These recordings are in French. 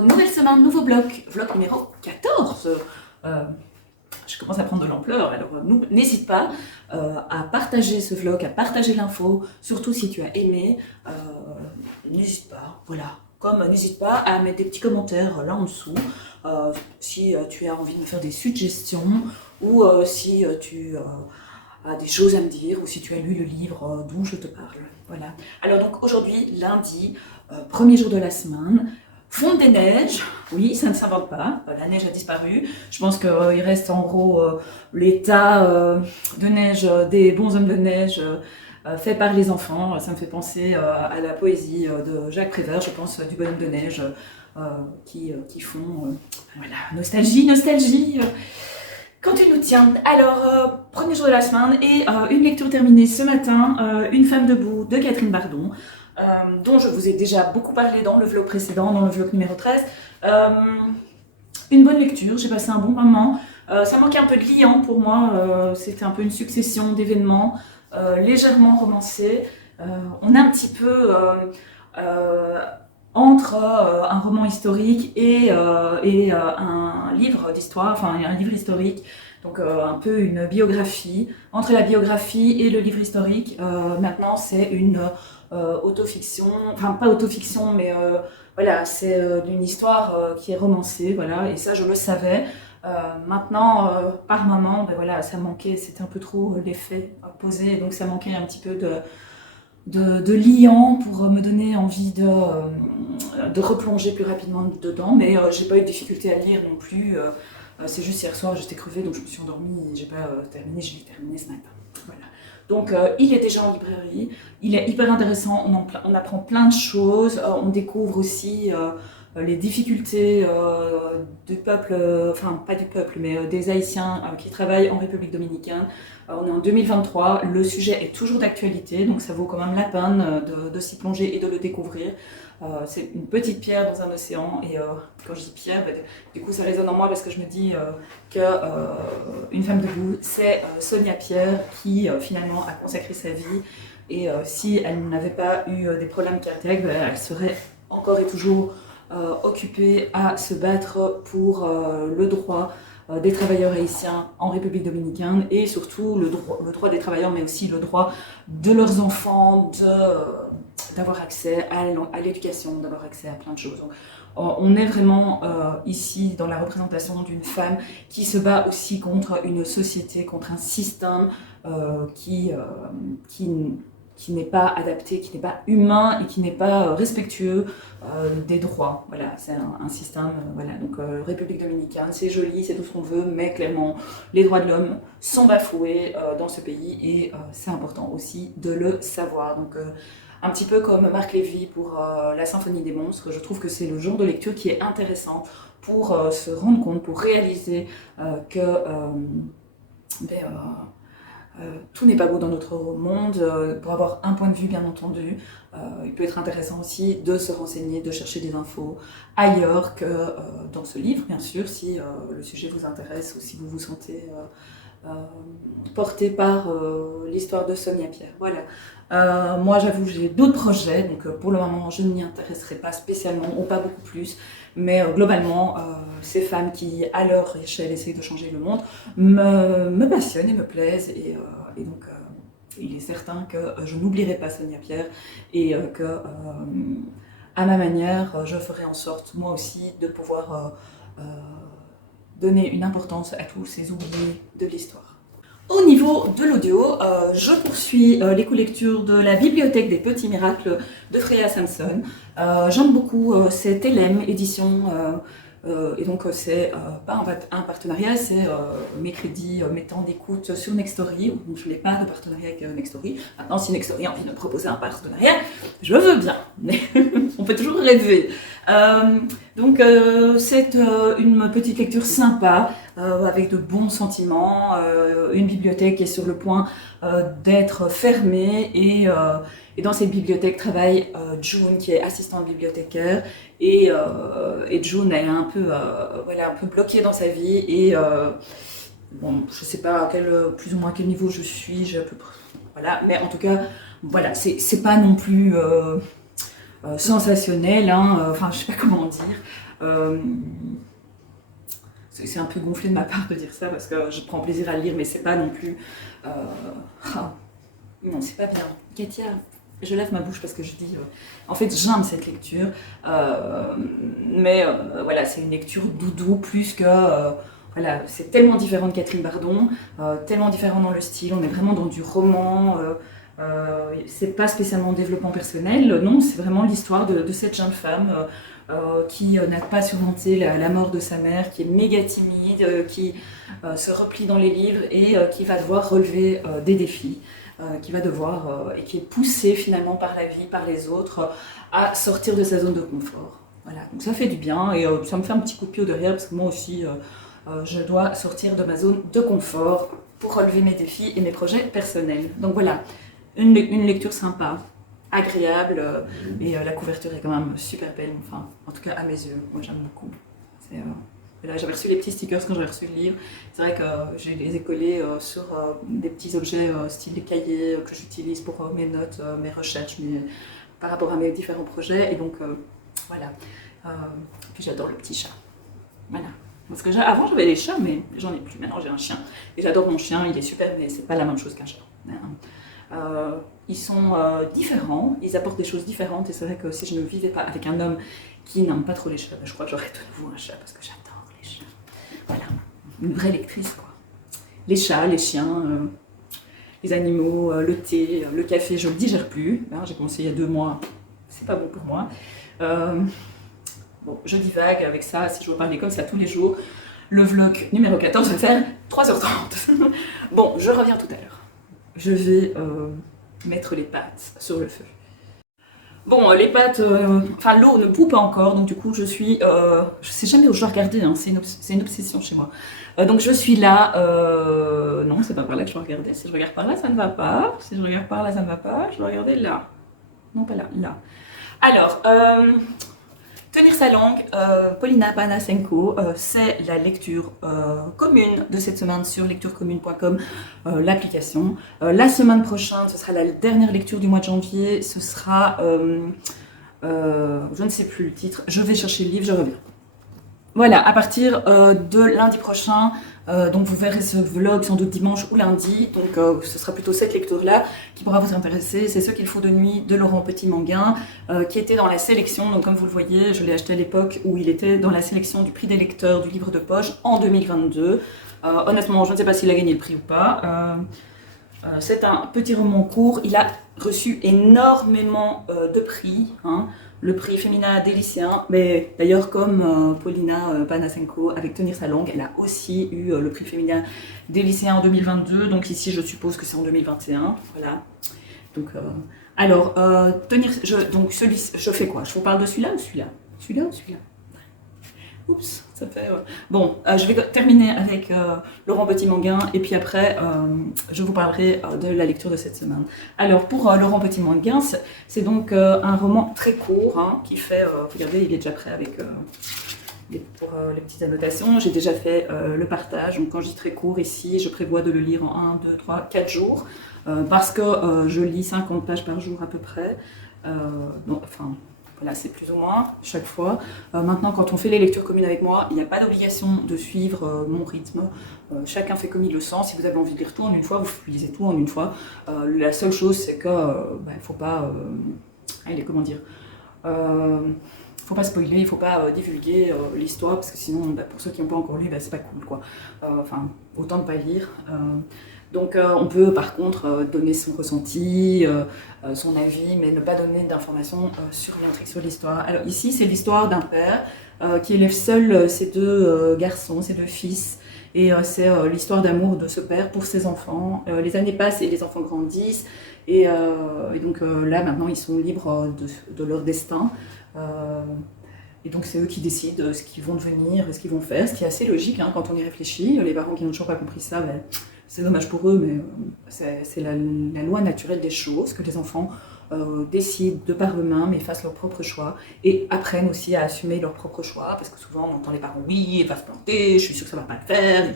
nouvelle semaine, nouveau bloc, vlog numéro 14. Je commence à prendre de l'ampleur, alors n'hésite pas à partager ce vlog, à partager l'info, surtout si tu as aimé, n'hésite pas, voilà. Comme n'hésite pas à mettre des petits commentaires là en dessous, si tu as envie de me faire des suggestions, ou si tu as des choses à me dire, ou si tu as lu le livre dont je te parle. Voilà. Alors donc aujourd'hui, lundi, premier jour de la semaine, fonte des neiges, oui, ça ne s'invente pas, la neige a disparu. Je pense qu'il reste en gros l'état de neige des bonshommes de neige fait par les enfants. Ça me fait penser à la poésie de Jacques Prévert, je pense, du bonhomme de neige qui font, voilà, nostalgie, nostalgie. Quand tu nous tiens. Alors, premier jour de la semaine et une lecture terminée ce matin, Une femme debout de Catherine Bardon, dont je vous ai déjà beaucoup parlé dans le vlog précédent, dans le vlog numéro 13. Une bonne lecture, j'ai passé un bon moment. Ça manquait un peu de liant pour moi, c'était un peu une succession d'événements légèrement romancés. On est un petit peu entre un roman historique et un livre d'histoire, enfin un livre historique, donc un peu une biographie. Entre la biographie et le livre historique, maintenant c'est une autofiction, enfin pas autofiction, mais voilà, c'est une histoire qui est romancée, voilà, et ça je le savais. Maintenant, par moment, ben voilà, ça manquait, c'était un peu trop l'effet posé, donc ça manquait un petit peu de liant pour me donner envie de replonger plus rapidement dedans, mais j'ai pas eu de difficulté à lire non plus. C'est juste hier soir, j'étais crevée, donc je me suis endormie et j'ai pas terminé, je l'ai terminé ce matin. Voilà. Donc il est déjà en librairie, il est hyper intéressant, on apprend plein de choses, on découvre aussi les difficultés du peuple, enfin pas du peuple, mais des Haïtiens qui travaillent en République dominicaine. On est en 2023, le sujet est toujours d'actualité, donc ça vaut quand même la peine de s'y plonger et de le découvrir. C'est une petite pierre dans un océan, et quand je dis pierre, ben, du coup ça résonne en moi parce que je me dis que Une femme debout, c'est Sonia Pierre qui finalement a consacré sa vie, et si elle n'avait pas eu des problèmes cardiaques, ben, elle serait encore et toujours occupée à se battre pour le droit des travailleurs haïtiens en République dominicaine, et surtout le droit des travailleurs, mais aussi le droit de leurs enfants d'avoir accès à l'éducation, d'avoir accès à plein de choses. Donc, on est vraiment ici dans la représentation d'une femme qui se bat aussi contre une société, contre un système qui n'est pas adapté, qui n'est pas humain et qui n'est pas respectueux des droits. Voilà, c'est un système, voilà. Donc République dominicaine, c'est joli, c'est tout ce qu'on veut, mais clairement, les droits de l'homme sont bafoués dans ce pays, et c'est important aussi de le savoir. Donc un petit peu comme Marc Lévy pour la Symphonie des monstres, je trouve que c'est le genre de lecture qui est intéressant pour se rendre compte, pour réaliser que tout n'est pas beau dans notre monde, pour avoir un point de vue bien entendu. Il peut être intéressant aussi de se renseigner, de chercher des infos ailleurs que dans ce livre, bien sûr, si le sujet vous intéresse ou si vous vous sentez porté par l'histoire de Sonia Pierre. Voilà. Moi j'avoue, j'ai d'autres projets, donc pour le moment je ne m'y intéresserai pas spécialement, ou pas beaucoup plus, mais globalement ces femmes qui à leur échelle essayent de changer le monde me passionnent et me plaisent, et donc il est certain que je n'oublierai pas Sonia Pierre, et que à ma manière je ferai en sorte moi aussi de pouvoir donner une importance à tous ces oubliés de l'histoire. Au niveau de l'audio, je poursuis l'écolecture de la Bibliothèque des Petits Miracles de Freya Samson. J'aime beaucoup cette LM édition, et donc c'est pas un partenariat, c'est mes crédits mettant d'écoute sur Nextory. Donc je n'ai pas de partenariat avec Nextory. Maintenant, si Nextory a envie de me proposer un partenariat, je veux bien, mais on peut toujours rêver. Donc c'est une petite lecture sympa, avec de bons sentiments, une bibliothèque qui est sur le point d'être fermée, et dans cette bibliothèque travaille June, qui est assistante bibliothécaire, et June est un peu, voilà, un peu bloquée dans sa vie, et bon, je sais pas plus ou moins à quel niveau je suis, voilà, mais en tout cas, voilà, c'est pas non plus sensationnel, hein, enfin je sais pas comment dire. Euh, c'est un peu gonflé de ma part de dire ça parce que je prends plaisir à le lire, mais c'est pas non plus. Euh, ah, non, c'est pas bien. Katia, je lève ma bouche parce que je dis. En fait, j'aime cette lecture, mais voilà, c'est une lecture doudou plus que. Voilà, c'est tellement différent de Catherine Bardon, tellement différent dans le style. On est vraiment dans du roman. C'est pas spécialement développement personnel, non, c'est vraiment l'histoire de cette jeune femme qui n'a pas surmonté la mort de sa mère, qui est méga timide, qui se replie dans les livres et qui va devoir relever des défis, qui va devoir et qui est poussée finalement par la vie, par les autres, à sortir de sa zone de confort. Voilà, donc ça fait du bien et ça me fait un petit coup de pied au derrière parce que moi aussi je dois sortir de ma zone de confort pour relever mes défis et mes projets personnels. Donc voilà, une lecture sympa, agréable, et la couverture est quand même super belle, enfin, en tout cas à mes yeux, moi j'aime beaucoup. Là, j'avais reçu les petits stickers quand j'avais reçu le livre. C'est vrai que je les ai collés sur des petits objets style les cahiers que j'utilise pour mes notes, mes recherches, par rapport à mes différents projets. Et donc voilà. Puis j'adore le petit chat. Voilà. Parce que avant j'avais des chats, mais j'en ai plus. Maintenant j'ai un chien. Et j'adore mon chien, il est super, mais c'est pas la même chose qu'un chat. Ils sont différents, ils apportent des choses différentes. Et c'est vrai que si je ne vivais pas avec un homme qui n'aime pas trop les chats, je crois que j'aurais de nouveau un chat parce que j'adore les chats. Voilà, une vraie lectrice quoi. Les chats, les chiens, les animaux, le thé, le café, je ne le digère plus. Hein, j'ai commencé il y a 2 mois, c'est pas bon pour moi. Bon, je divague avec ça, si je veux parler comme ça tous les jours. Le vlog numéro 14 va faire 3h30. Bon, je reviens tout à l'heure. Je vais mettre les pâtes sur le feu. Bon, les pâtes, enfin l'eau ne bout pas encore, donc du coup je suis, je sais jamais où je dois regarder, hein, c'est une obsession chez moi. Donc je suis là, non c'est pas par là que je dois regarder, si je regarde par là ça ne va pas, si je regarde par là ça ne va pas, je dois regarder là. Non pas là, là. Alors, tenir sa langue, Polina Panasenko, c'est la lecture commune de cette semaine sur lecturecommune.com, l'application. La semaine prochaine, ce sera la dernière lecture du mois de janvier, ce sera, je ne sais plus le titre, je vais chercher le livre, je reviens. Voilà, à partir de lundi prochain, donc vous verrez ce vlog sans doute dimanche ou lundi, donc ce sera plutôt cette lecture-là qui pourra vous intéresser. C'est Ce qu'il faut de nuit de Laurent Petit-Manguin, qui était dans la sélection, donc comme vous le voyez, je l'ai acheté à l'époque où il était dans la sélection du prix des lecteurs du livre de poche en 2022. Honnêtement, je ne sais pas s'il a gagné le prix ou pas. C'est un petit roman court, il a reçu énormément de prix, hein. Le prix féminin des lycéens, mais d'ailleurs comme Polina Panasenko avec Tenir sa langue, elle a aussi eu le prix féminin des lycéens en 2022, donc ici je suppose que c'est en 2021, voilà. Donc, alors, donc je fais quoi? Je vous parle de celui-là ou celui-là? Celui-là ou celui-là? Oups, ça fait... Bon, je vais terminer avec Laurent Petit-Manguin et puis après, je vous parlerai de la lecture de cette semaine. Alors, pour Laurent Petit-Manguin, c'est donc un roman très court hein, qui fait... regardez, il est déjà prêt avec... pour les petites annotations. J'ai déjà fait le partage, donc quand je dis très court ici, je prévois de le lire en 1, 2, 3, 4 jours, parce que je lis 50 pages par jour à peu près. Donc, enfin... Voilà, c'est plus ou moins chaque fois. Maintenant, quand on fait les lectures communes avec moi, il n'y a pas d'obligation de suivre mon rythme. Chacun fait comme il le sent. Si vous avez envie de lire tout en une fois, vous lisez tout en une fois. La seule chose, c'est que il faut pas, allez, comment dire, faut pas spoiler, il faut pas divulguer l'histoire parce que sinon, pour ceux qui n'ont pas encore lu, c'est pas cool quoi. Enfin, autant ne pas lire. Donc on peut par contre donner son ressenti, son avis, mais ne pas donner d'informations sur l'intrigue, sur l'histoire. Alors ici, c'est l'histoire d'un père qui élève seul ses deux garçons, ses deux fils, et c'est l'histoire d'amour de ce père pour ses enfants. Les années passent et les enfants grandissent, et donc là maintenant ils sont libres de leur destin. Et donc c'est eux qui décident ce qu'ils vont devenir, ce qu'ils vont faire, ce qui est assez logique hein, quand on y réfléchit. Les parents qui n'ont toujours pas compris ça, c'est dommage pour eux, mais c'est la loi naturelle des choses, que les enfants décident de par eux-mêmes et fassent leurs propres choix, et apprennent aussi à assumer leurs propres choix, parce que souvent on entend les parents, oui, il va se planter, je suis sûre que ça va pas le faire,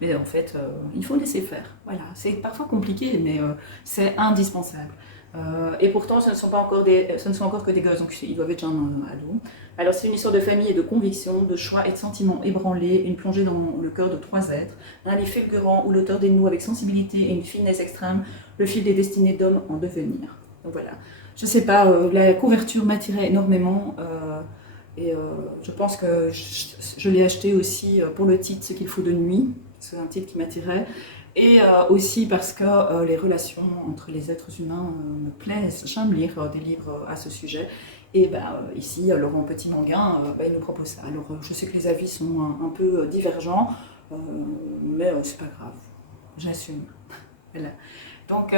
mais en fait, il faut laisser faire. Voilà, c'est parfois compliqué, mais c'est indispensable. Et pourtant, ce ne sont encore que des gosses, donc ils doivent être jeunes ados. Alors c'est une histoire de famille et de conviction, de choix et de sentiments ébranlés, une plongée dans le cœur de trois êtres, un livre fulgurant où l'auteur dénoue avec sensibilité et une finesse extrême le fil des destinées d'hommes en devenir. Donc voilà, je sais pas, la couverture m'attirait énormément et je pense que je l'ai acheté aussi pour le titre Ce qu'il faut de nuit, c'est un titre qui m'attirait. Et aussi parce que les relations entre les êtres humains me plaisent. J'aime lire des livres à ce sujet. Et ici, Laurent Petit-Manguin, il nous propose ça. Alors, je sais que les avis sont un peu divergents, mais c'est pas grave. J'assume. Voilà. Donc,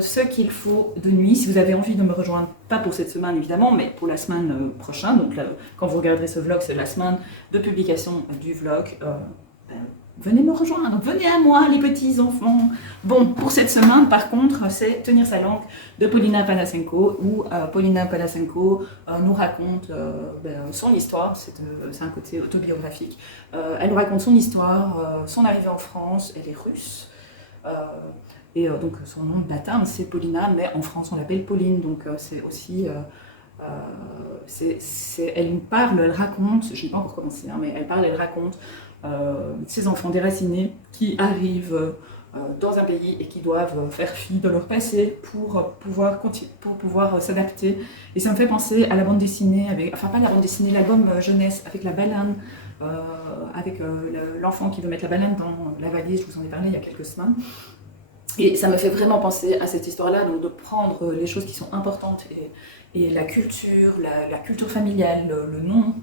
ce qu'il faut de nuit, si vous avez envie de me rejoindre, pas pour cette semaine évidemment, mais pour la semaine prochaine, donc là, quand vous regarderez ce vlog, c'est la semaine de publication du vlog. Venez me rejoindre, venez à moi les petits enfants. Bon, pour cette semaine par contre, c'est Tenir sa langue de Polina Panasenko, où Polina Panasenko nous raconte son histoire, c'est un côté autobiographique. Elle nous raconte son histoire, son arrivée en France, elle est russe. Donc son nom de baptême c'est Polina, mais en France on l'appelle Pauline, donc c'est aussi... elle nous parle, elle raconte, je n'ai pas encore commencé, hein, mais elle parle, elle raconte ces enfants déracinés qui arrivent dans un pays et qui doivent faire fi de leur passé pour pouvoir s'adapter. Et ça me fait penser à la bande dessinée, enfin pas la bande dessinée, l'album jeunesse avec la baleine, avec l'enfant qui veut mettre la baleine dans la valise, je vous en ai parlé il y a quelques semaines. Et ça me fait vraiment penser à cette histoire-là, donc de prendre les choses qui sont importantes et la culture familiale, le nom,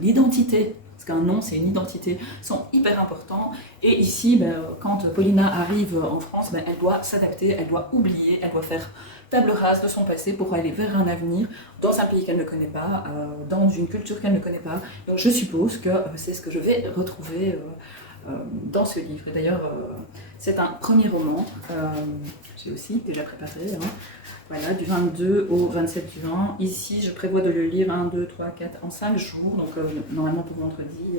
l'identité, parce qu'un nom c'est une identité, sont hyper importants. Et ici, quand Paulina arrive en France, elle doit s'adapter, elle doit oublier, elle doit faire table rase de son passé pour aller vers un avenir dans un pays qu'elle ne connaît pas, dans une culture qu'elle ne connaît pas. Donc je suppose que c'est ce que je vais retrouver dans ce livre. Et d'ailleurs, c'est un premier roman, j'ai aussi déjà préparé, hein. Voilà, du 22 au 27 du 20. Ici, je prévois de le lire 1, 2, 3, 4, en 5 jours, donc normalement pour vendredi,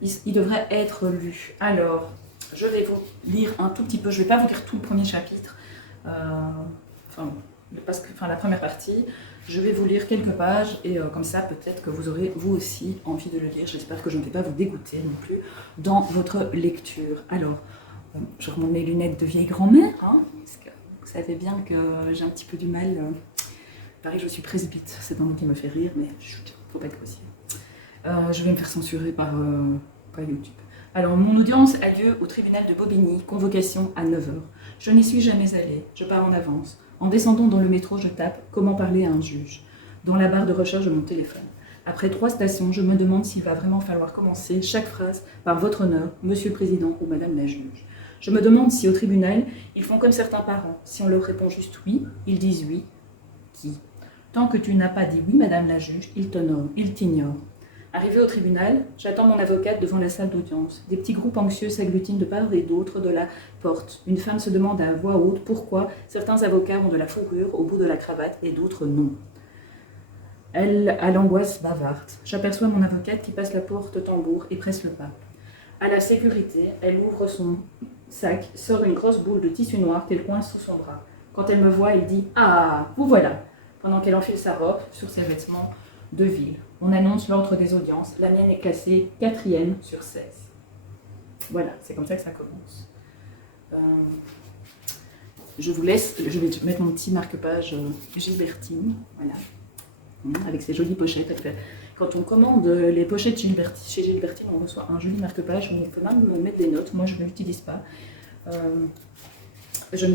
il devrait être lu. Alors, je vais vous lire un tout petit peu, je ne vais pas vous lire tout le premier chapitre, la première partie, je vais vous lire quelques pages et comme ça peut-être que vous aurez vous aussi envie de le lire. J'espère que je ne vais pas vous dégoûter non plus dans votre lecture. Alors, je remonte mes lunettes de vieille grand-mère, hein, parce que vous savez bien que j'ai un petit peu du mal. Pareil, je suis presbyte, c'est un mot qui me fait rire, mais chut, faut pas être grossier. Je vais me faire censurer par YouTube. Alors, mon audience a lieu au tribunal de Bobigny, convocation à 9 h. Je n'y suis jamais allée, je pars en avance. En descendant dans le métro, je tape « Comment parler à un juge ?» dans la barre de recherche de mon téléphone. Après 3 stations, je me demande s'il va vraiment falloir commencer chaque phrase par « Votre honneur, Monsieur le Président ou Madame la juge ». Je me demande si au tribunal, ils font comme certains parents. Si on leur répond juste « oui », ils disent « oui ». Qui ? Tant que tu n'as pas dit « oui, Madame la juge », ils t'ignorent. Arrivé au tribunal, j'attends mon avocate devant la salle d'audience. Des petits groupes anxieux s'agglutinent de part et d'autre de la porte. Une femme se demande à voix haute pourquoi certains avocats ont de la fourrure au bout de la cravate et d'autres non. Elle a l'angoisse bavarde. J'aperçois mon avocate qui passe la porte tambour et presse le pas. À la sécurité, elle ouvre son sac, sort une grosse boule de tissu noir qu'elle coince sous son bras. Quand elle me voit, elle dit « Ah, vous voilà !» pendant qu'elle enfile sa robe sur ses vêtements de ville. On annonce l'ordre des audiences. La mienne est classée 4e sur 16. Voilà, c'est comme ça que ça commence. Je vous laisse, je vais mettre mon petit marque-page Gilbertine, voilà, avec ses jolies pochettes. Quand on commande les pochettes chez Gilbertine, on reçoit un joli marque-page, on peut même mettre des notes. Moi, je ne l'utilise pas. Je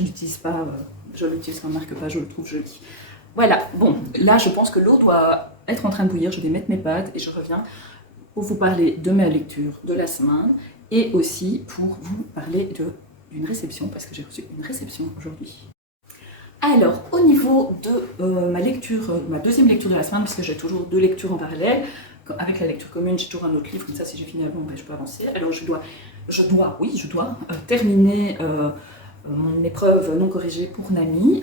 n'utilise pas, je l'utilise comme marque-page, je le trouve joli. Voilà, bon, là je pense que l'eau doit être en train de bouillir, je vais mettre mes pâtes et je reviens pour vous parler de ma lecture de la semaine et aussi pour vous parler d'une réception, parce que j'ai reçu une réception aujourd'hui. Alors, au niveau de ma deuxième lecture de la semaine, parce que j'ai toujours 2 lectures en parallèle, avec la lecture commune, j'ai toujours un autre livre, comme ça si j'ai fini avant, je peux avancer. Alors je dois terminer mon épreuve non corrigée pour Nami.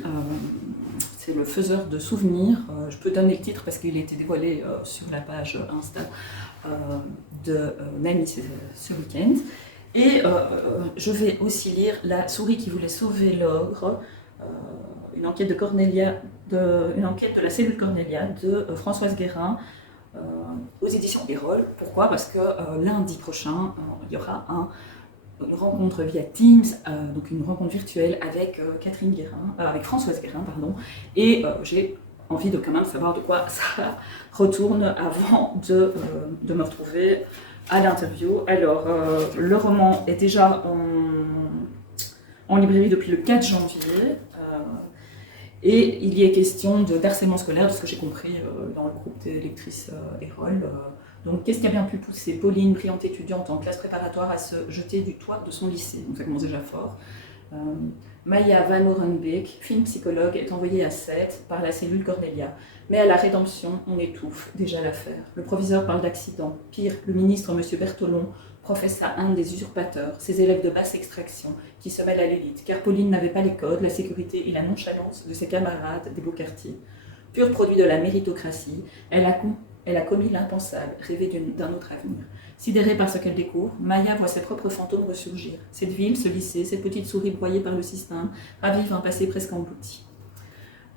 C'est le faiseur de souvenirs. Je peux donner le titre parce qu'il a été dévoilé sur la page Insta de Nami ce week-end. Et je vais aussi lire La souris qui voulait sauver l'ogre une enquête de Cornelia, une enquête de la cellule Cornelia de Françoise Guérin aux éditions Erol. Pourquoi? Parce que lundi prochain, il y aura une rencontre via Teams, donc une rencontre virtuelle avec Catherine Guérin, avec Françoise Guérin, pardon, et j'ai envie de quand même savoir de quoi ça retourne avant de me retrouver à l'interview. Alors, le roman est déjà en librairie depuis le 4 janvier. Et il y est question d'harcèlement scolaire, de ce que j'ai compris dans le groupe des lectrices Erol. Donc, qu'est-ce qui a bien pu pousser Pauline, brillante étudiante en classe préparatoire, à se jeter du toit de son lycée? Donc, ça commence déjà fort. Maya Van Orenbeek, fine psychologue, est envoyée à Sète par la cellule Cornelia. Mais à la rédemption, on étouffe déjà l'affaire. Le proviseur parle d'accident. Pire, le ministre, M. Bertolon, professe à un des usurpateurs, ces élèves de basse extraction, qui se mêlent à l'élite, car Pauline n'avait pas les codes, la sécurité et la nonchalance de ses camarades des beaux quartiers. Pur produit de la méritocratie, elle a commis l'impensable, rêvé d'un autre avenir. Sidérée par ce qu'elle découvre, Maya voit ses propres fantômes ressurgir. Cette ville, ce lycée, cette petite souris broyée par le système, ravivent un passé presque englouti.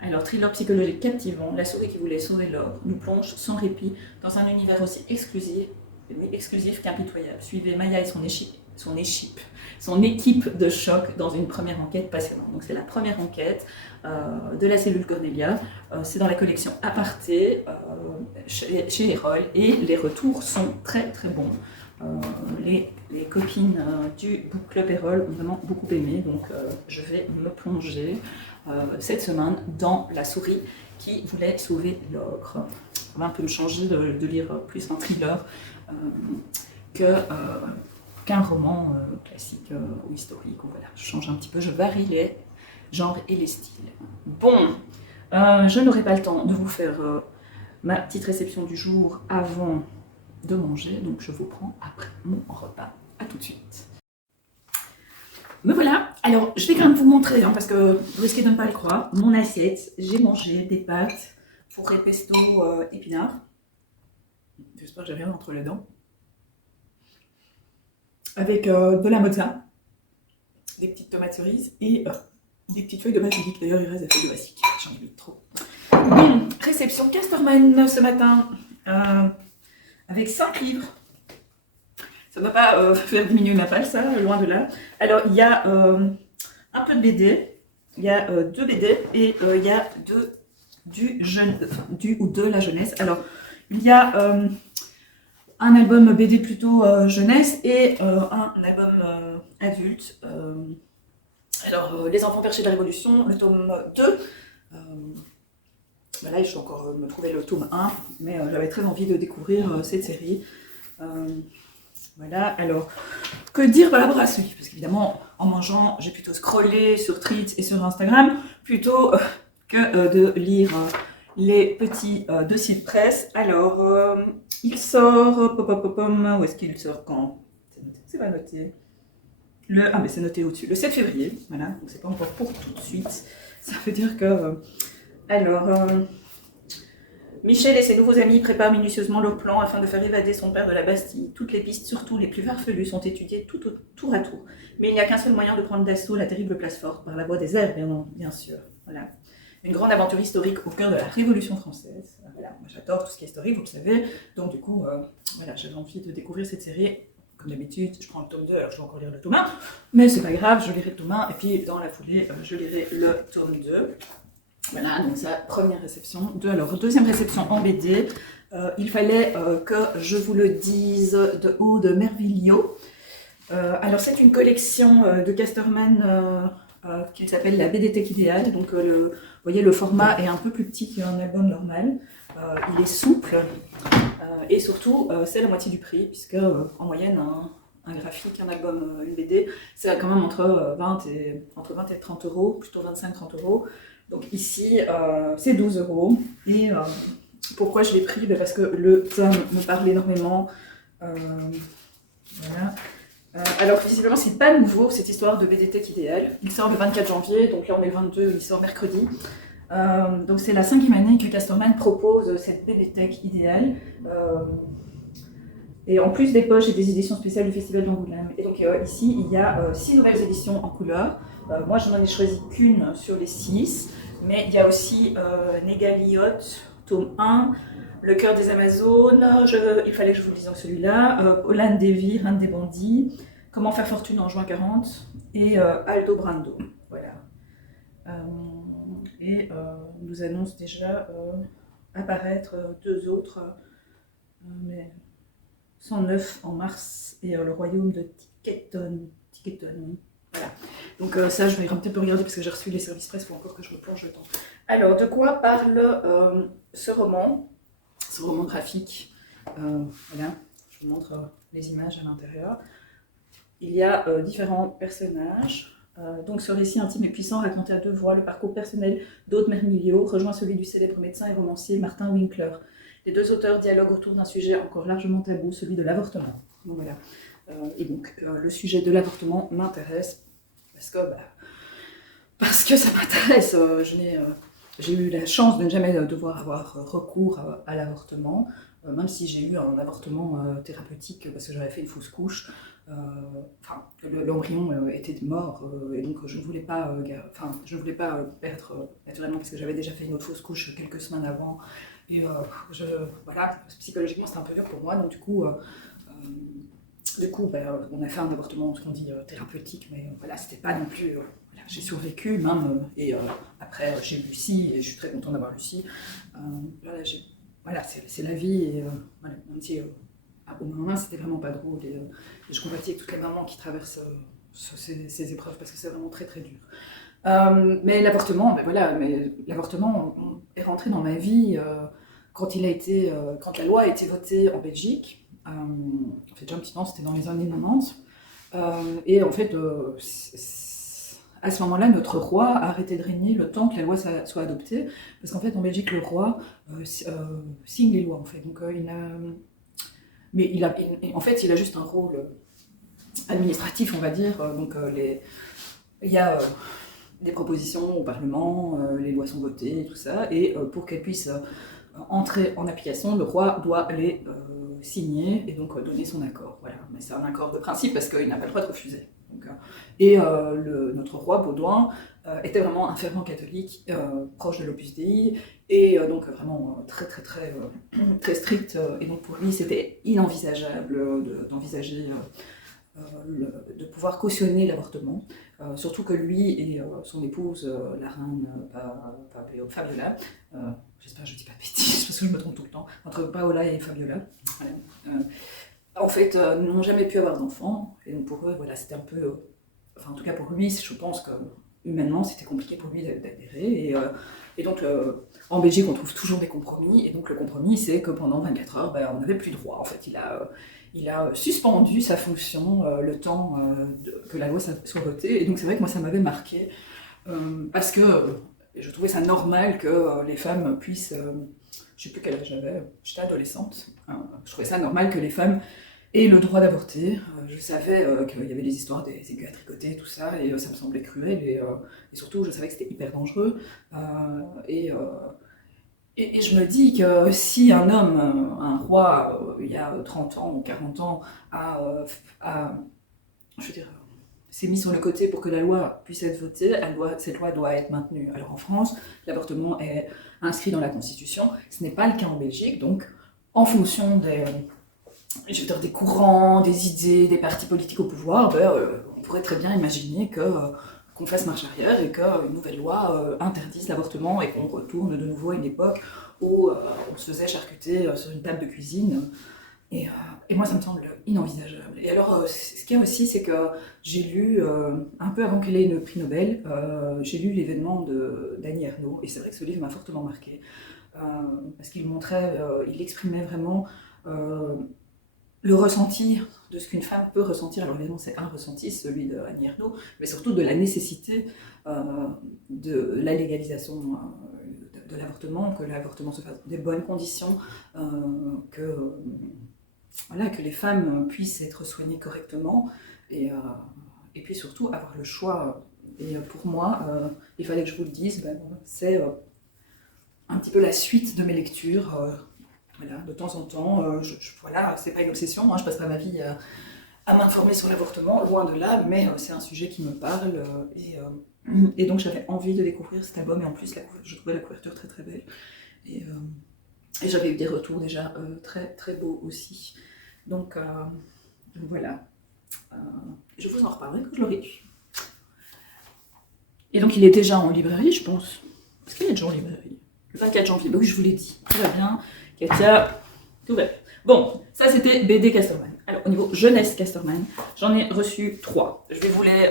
Alors, thriller psychologique captivant, La souris qui voulait sauver l'or nous plonge sans répit dans un univers aussi exclusif qu'impitoyable. Suivez Maya et son équipe de choc dans une première enquête passionnante. Donc c'est la première enquête de la cellule Cornelia. C'est dans la collection Aparté chez Erol et les retours sont très très bons. Les copines du Book Club Erol ont vraiment beaucoup aimé, donc je vais me plonger cette semaine dans La souris qui voulait sauver l'ogre. On va un peu me changer de lire plus un thriller qu'un roman classique ou historique. Ou voilà, je change un petit peu, je varie les genres et les styles. Bon, je n'aurai pas le temps de vous faire ma petite réception du jour avant de manger, donc je vous prends après mon repas. À tout de suite. Me voilà. Alors, je vais quand même vous montrer, hein, parce que vous risquez de ne pas le croire, mon assiette. J'ai mangé des pâtes fourrées pesto épinards. J'espère que j'ai rien entre les dents. Avec de la mozza, des petites tomates cerises et des petites feuilles de basilic. D'ailleurs, il reste des feuilles de basilic, j'en ai mis trop. Réception Casterman ce matin, avec 5 livres. Ça ne va pas faire diminuer ma palle, ça, loin de là. Alors, il y a un peu de BD, il y a 2 BD et il y a du ou de la jeunesse. Alors, il y a un album BD plutôt jeunesse et un album adulte. Alors, Les enfants perchés de la Révolution, le tome 2. Là, je vais encore me trouver le tome 1, mais j'avais très envie de découvrir cette série. Voilà, alors, que dire de la brasserie? Parce qu'évidemment, en mangeant, j'ai plutôt scrollé sur Threads et sur Instagram, plutôt que de lire les petits dossiers de presse. Alors, il sort, où est-ce qu'il sort quand? C'est pas noté. Ah, mais c'est noté au-dessus, le 7 février, voilà, donc c'est pas encore pour tout de suite. Ça veut dire que... Michel et ses nouveaux amis préparent minutieusement leur plan afin de faire évader son père de la Bastille. Toutes les pistes, surtout les plus farfelues, sont étudiées tour à tour. Mais il n'y a qu'un seul moyen de prendre d'assaut la terrible place forte, par la voie des airs, bien sûr. Voilà. Une grande aventure historique au cœur de la Révolution française. Voilà. Moi, j'adore tout ce qui est historique, vous le savez. Donc du coup, voilà, j'avais envie de découvrir cette série. Comme d'habitude, je prends le tome 2, alors je vais encore lire le tome 1. Mais c'est pas grave, je lirai le tome 1, et puis dans la foulée, je lirai le tome 2. Voilà, donc c'est la première réception. Alors, deuxième réception en BD. Il fallait que je vous le dise de haut de Mervilio. Alors, c'est une collection de Casterman qui s'appelle la BD Tech Idéale. Donc, vous voyez, le format est un peu plus petit qu'un album normal. Il est souple et surtout, c'est la moitié du prix, puisque en moyenne, un graphique, un album, une BD, c'est quand même entre 20 et 30 euros, plutôt 25-30 euros. Donc ici, c'est 12 euros. Et pourquoi je l'ai pris? Parce que le tome me parle énormément. Voilà. Alors visiblement, c'est pas nouveau cette histoire de BD Tech Idéale. Il sort le 24 janvier, donc là on est le 22, il sort mercredi. Donc c'est la 5e année que Casterman propose cette BD Tech Idéale. Et en plus des poches et des éditions spéciales du Festival d'Angoulême. Et donc ici, il y a 6 nouvelles éditions en couleur. Moi, je n'en ai choisi qu'une sur les 6. Mais il y a aussi Négaliot, tome 1, Le cœur des Amazones, il fallait que je vous le dise dans celui-là, Olan Devi, Reine des bandits, Comment faire fortune en juin 40 et Aldo Brando. Voilà. On nous annonce déjà apparaître 2 autres, mais 109 en mars et le royaume de Ticketon. Voilà. Donc ça, je vais un petit peu regarder parce que j'ai reçu les services presse, il faut encore que je replonge le temps. Alors, de quoi parle ce roman graphique? Voilà, je vous montre les images à l'intérieur. Il y a différents personnages. Donc ce récit intime et puissant, raconté à 2 voix, le parcours personnel d'Aude Mermilio rejoint celui du célèbre médecin et romancier Martin Winkler. Les 2 auteurs dialoguent autour d'un sujet encore largement tabou, celui de l'avortement. Donc voilà. Et donc le sujet de l'avortement m'intéresse parce que ça m'intéresse. J'ai eu la chance de ne jamais devoir avoir recours à l'avortement, même si j'ai eu un avortement thérapeutique parce que j'avais fait une fausse couche. L'embryon était mort et donc je ne voulais pas perdre naturellement parce que j'avais déjà fait une autre fausse couche quelques semaines avant. Et voilà, psychologiquement c'était un peu dur pour moi, donc du coup, on a fait un avortement, ce qu'on dit thérapeutique, mais voilà, c'était pas non plus. Voilà, j'ai survécu même, et après j'ai Lucie, et je suis très contente d'avoir Lucie. Voilà, c'est la vie, et voilà, même si au moment c'était vraiment pas drôle, et je compatis avec toutes les mamans qui traversent ces épreuves parce que c'est vraiment très très dur. Mais l'avortement, l'avortement est rentré dans ma vie quand la loi a été votée en Belgique. Ça fait déjà un petit temps, c'était dans les années 90. Et en fait, à ce moment-là, notre roi a arrêté de régner le temps que la loi soit adoptée, parce qu'en fait, en Belgique, le roi signe les lois, en fait. Donc, en fait, il a juste un rôle administratif, on va dire. Il y a des propositions au Parlement, les lois sont votées, tout ça, et pour qu'elles puissent entrer en application, le roi doit les signer et donc donner son accord. Voilà. Mais c'est un accord de principe parce qu'il n'a pas le droit de refuser. Donc, notre roi Baudouin était vraiment un fervent catholique, proche de l'Opus Dei, et donc vraiment très très très très strict. Et donc pour lui, c'était inenvisageable d'envisager de pouvoir cautionner l'avortement, surtout que lui et son épouse, la reine Fabiola, j'espère que je ne dis pas de bêtises parce que je me trompe tout le temps, entre Paola et Fabiola, voilà, en fait, n'ont jamais pu avoir d'enfants, et donc pour eux, voilà, c'était un peu, enfin en tout cas pour lui, je pense que humainement c'était compliqué pour lui d'adhérer, et donc en Belgique on trouve toujours des compromis, et donc le compromis c'est que pendant 24 heures, on n'avait plus droit, en fait il a suspendu sa fonction le temps que la loi soit votée, et donc c'est vrai que moi ça m'avait marqué, parce que je trouvais ça normal que les femmes puissent, je sais plus quel âge j'avais, j'étais adolescente, je trouvais ça normal que les femmes aient le droit d'avorter. Je savais qu'il y avait des histoires des aiguilles à tricoter, tout ça, et ça me semblait cruel, et surtout je savais que c'était hyper dangereux, et je me dis que si un homme, un roi, il y a 30 ans ou 40 ans, je veux dire, s'est mis sur le côté pour que la loi puisse être votée, cette loi doit être maintenue. Alors en France, l'avortement est inscrit dans la Constitution, ce n'est pas le cas en Belgique, donc en fonction des courants, des idées, des partis politiques au pouvoir, on pourrait très bien imaginer qu'on fasse marche arrière et qu'une nouvelle loi interdise l'avortement et qu'on retourne de nouveau à une époque où on se faisait charcuter sur une table de cuisine. Et moi, ça me semble inenvisageable. Et alors, ce qu'il y a aussi, c'est que j'ai lu, un peu avant qu'elle ait le prix Nobel, j'ai lu l'événement d'Annie Ernaux, et c'est vrai que ce livre m'a fortement marqué, parce qu'il montrait, il exprimait vraiment le ressenti de ce qu'une femme peut ressentir. Alors évidemment, c'est un ressenti, celui de Annie Ernaux, mais surtout de la nécessité de la légalisation de l'avortement, que l'avortement se fasse dans des bonnes conditions, que les femmes puissent être soignées correctement, et puis surtout avoir le choix. Et pour moi, il fallait que je vous le dise, c'est un petit peu la suite de mes lectures. Voilà, de temps en temps, voilà, c'est pas une obsession, hein, je passe pas ma vie à m'informer sur l'avortement, loin de là, mais c'est un sujet qui me parle, et donc j'avais envie de découvrir cet album, et en plus je trouvais la couverture très très belle, et, j'avais eu des retours déjà très très beaux aussi. Donc voilà, je vous en reparlerai quand je l'aurai lu. Et donc il est déjà en librairie, je pense. Est-ce qu'il est déjà en librairie? Le 24 janvier, bah oui, je vous l'ai dit. Tout va bien. Katia, tout va bien. Bon, ça c'était BD Casterman. Alors au niveau jeunesse Casterman, j'en ai reçu 3. Je vais vous les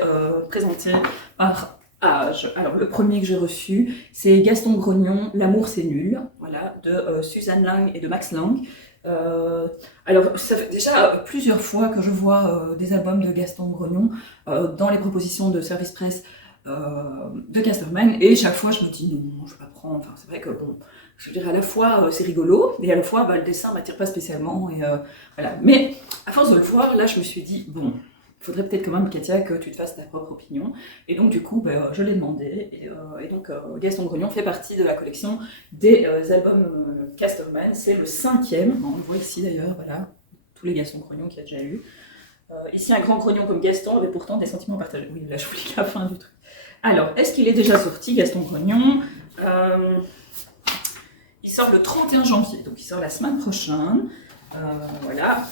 présenter par âge. Alors le premier que j'ai reçu, c'est Gaston Grognon, L'amour c'est nul, voilà, de Suzanne Lang et de Max Lang. Alors ça fait déjà plusieurs fois que je vois des albums de Gaston Grognon dans les propositions de service presse de Casterman, et chaque fois je me dis non, je vais pas prendre. Enfin, c'est vrai que bon, je veux dire, à la fois c'est rigolo, et à la fois bah, le dessin m'attire pas spécialement, et voilà. Mais à force de le voir, là je me suis dit bon, il faudrait peut-être quand même, Katia, que tu te fasses ta propre opinion. Et donc du coup, bah, je l'ai demandé, et donc Gaston Grognon fait partie de la collection des albums Casterman. C'est le 5e, on le voit ici d'ailleurs, voilà, tous les Gaston Grognon qu'il y a déjà eu. Ici, un grand grognon comme Gaston avait pourtant des sentiments partagés. Oui, là, je vous lis la fin du truc. Alors, est-ce qu'il est déjà sorti, Gaston Grognon? Il sort le 31 janvier, donc il sort la semaine prochaine. Voilà.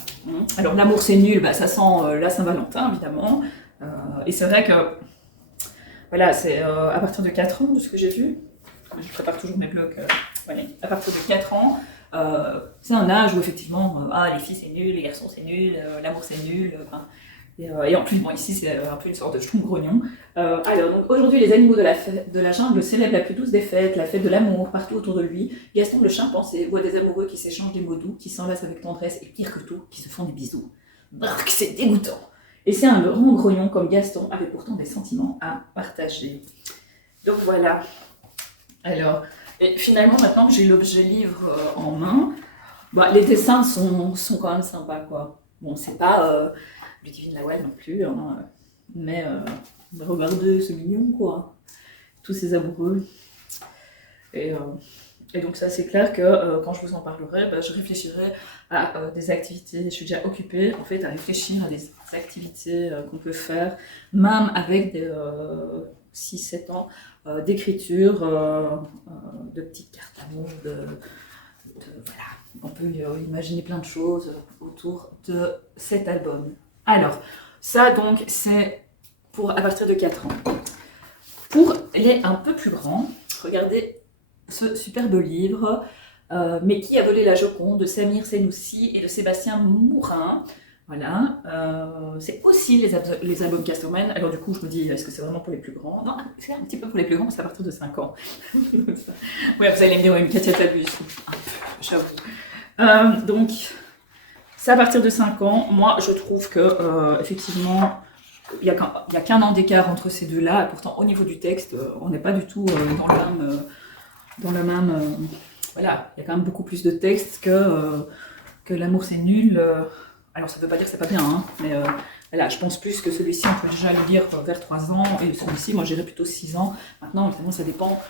Alors, L'amour c'est nul, bah, ça sent la Saint-Valentin, évidemment. Et c'est vrai que, voilà, c'est à partir de 4 ans, de ce que j'ai vu. Je prépare toujours mes blogs. Voilà. À partir de 4 ans, c'est un âge où effectivement, les filles c'est nul, les garçons c'est nul, l'amour c'est nul. Et en plus, bon, ici c'est un peu une sorte de schtroumpf grognon. Alors, donc aujourd'hui, les animaux de la jungle célèbrent la plus douce des fêtes, la fête de l'amour, partout autour de lui. Gaston le chimpanzé voit des amoureux qui s'échangent des mots doux, qui s'enlacent avec tendresse, et pire que tout, qui se font des bisous. Brrr, c'est dégoûtant. Et c'est un grand grognon comme Gaston avait pourtant des sentiments à partager. Donc voilà. Alors, et finalement, maintenant que j'ai l'objet livre en main, bah, les dessins sont quand même sympas, quoi. Bon, c'est pas Ludivine Lawal non plus, hein, mais regardez, c'est mignon, quoi. Tous ces amoureux. Et donc ça, c'est clair que quand je vous en parlerai, bah, je réfléchirai à des activités. Je suis déjà occupée, en fait, à réfléchir à des activités qu'on peut faire, même avec des 6-7 ans, d'écriture, de petites cartes d'amour, voilà. On peut imaginer plein de choses autour de cet album. Alors, ça donc, c'est pour à partir de 4 ans. Pour les un peu plus grands, regardez ce superbe livre, Mais qui a volé la Joconde, de Samir Senoussi et de Sébastien Mourin. Voilà, c'est aussi les albums Casterman. Alors du coup, je me dis, est-ce que c'est vraiment pour les plus grands? Non, c'est un petit peu pour les plus grands, c'est à partir de 5 ans. Ouais, vous allez me dire, oui, Katia t'abuse. J'avoue. Donc, c'est à partir de 5 ans. Moi, je trouve que, effectivement, il n'y a qu'un an d'écart entre ces deux-là. Et pourtant, au niveau du texte, on n'est pas du tout dans le même voilà, il y a quand même beaucoup plus de texte que L'amour c'est nul. Alors ça ne veut pas dire que c'est pas bien, hein, mais voilà, je pense plus que celui-ci on peut déjà le lire vers 3 ans, et celui-ci moi j'irais plutôt 6 ans. Maintenant évidemment ça dépend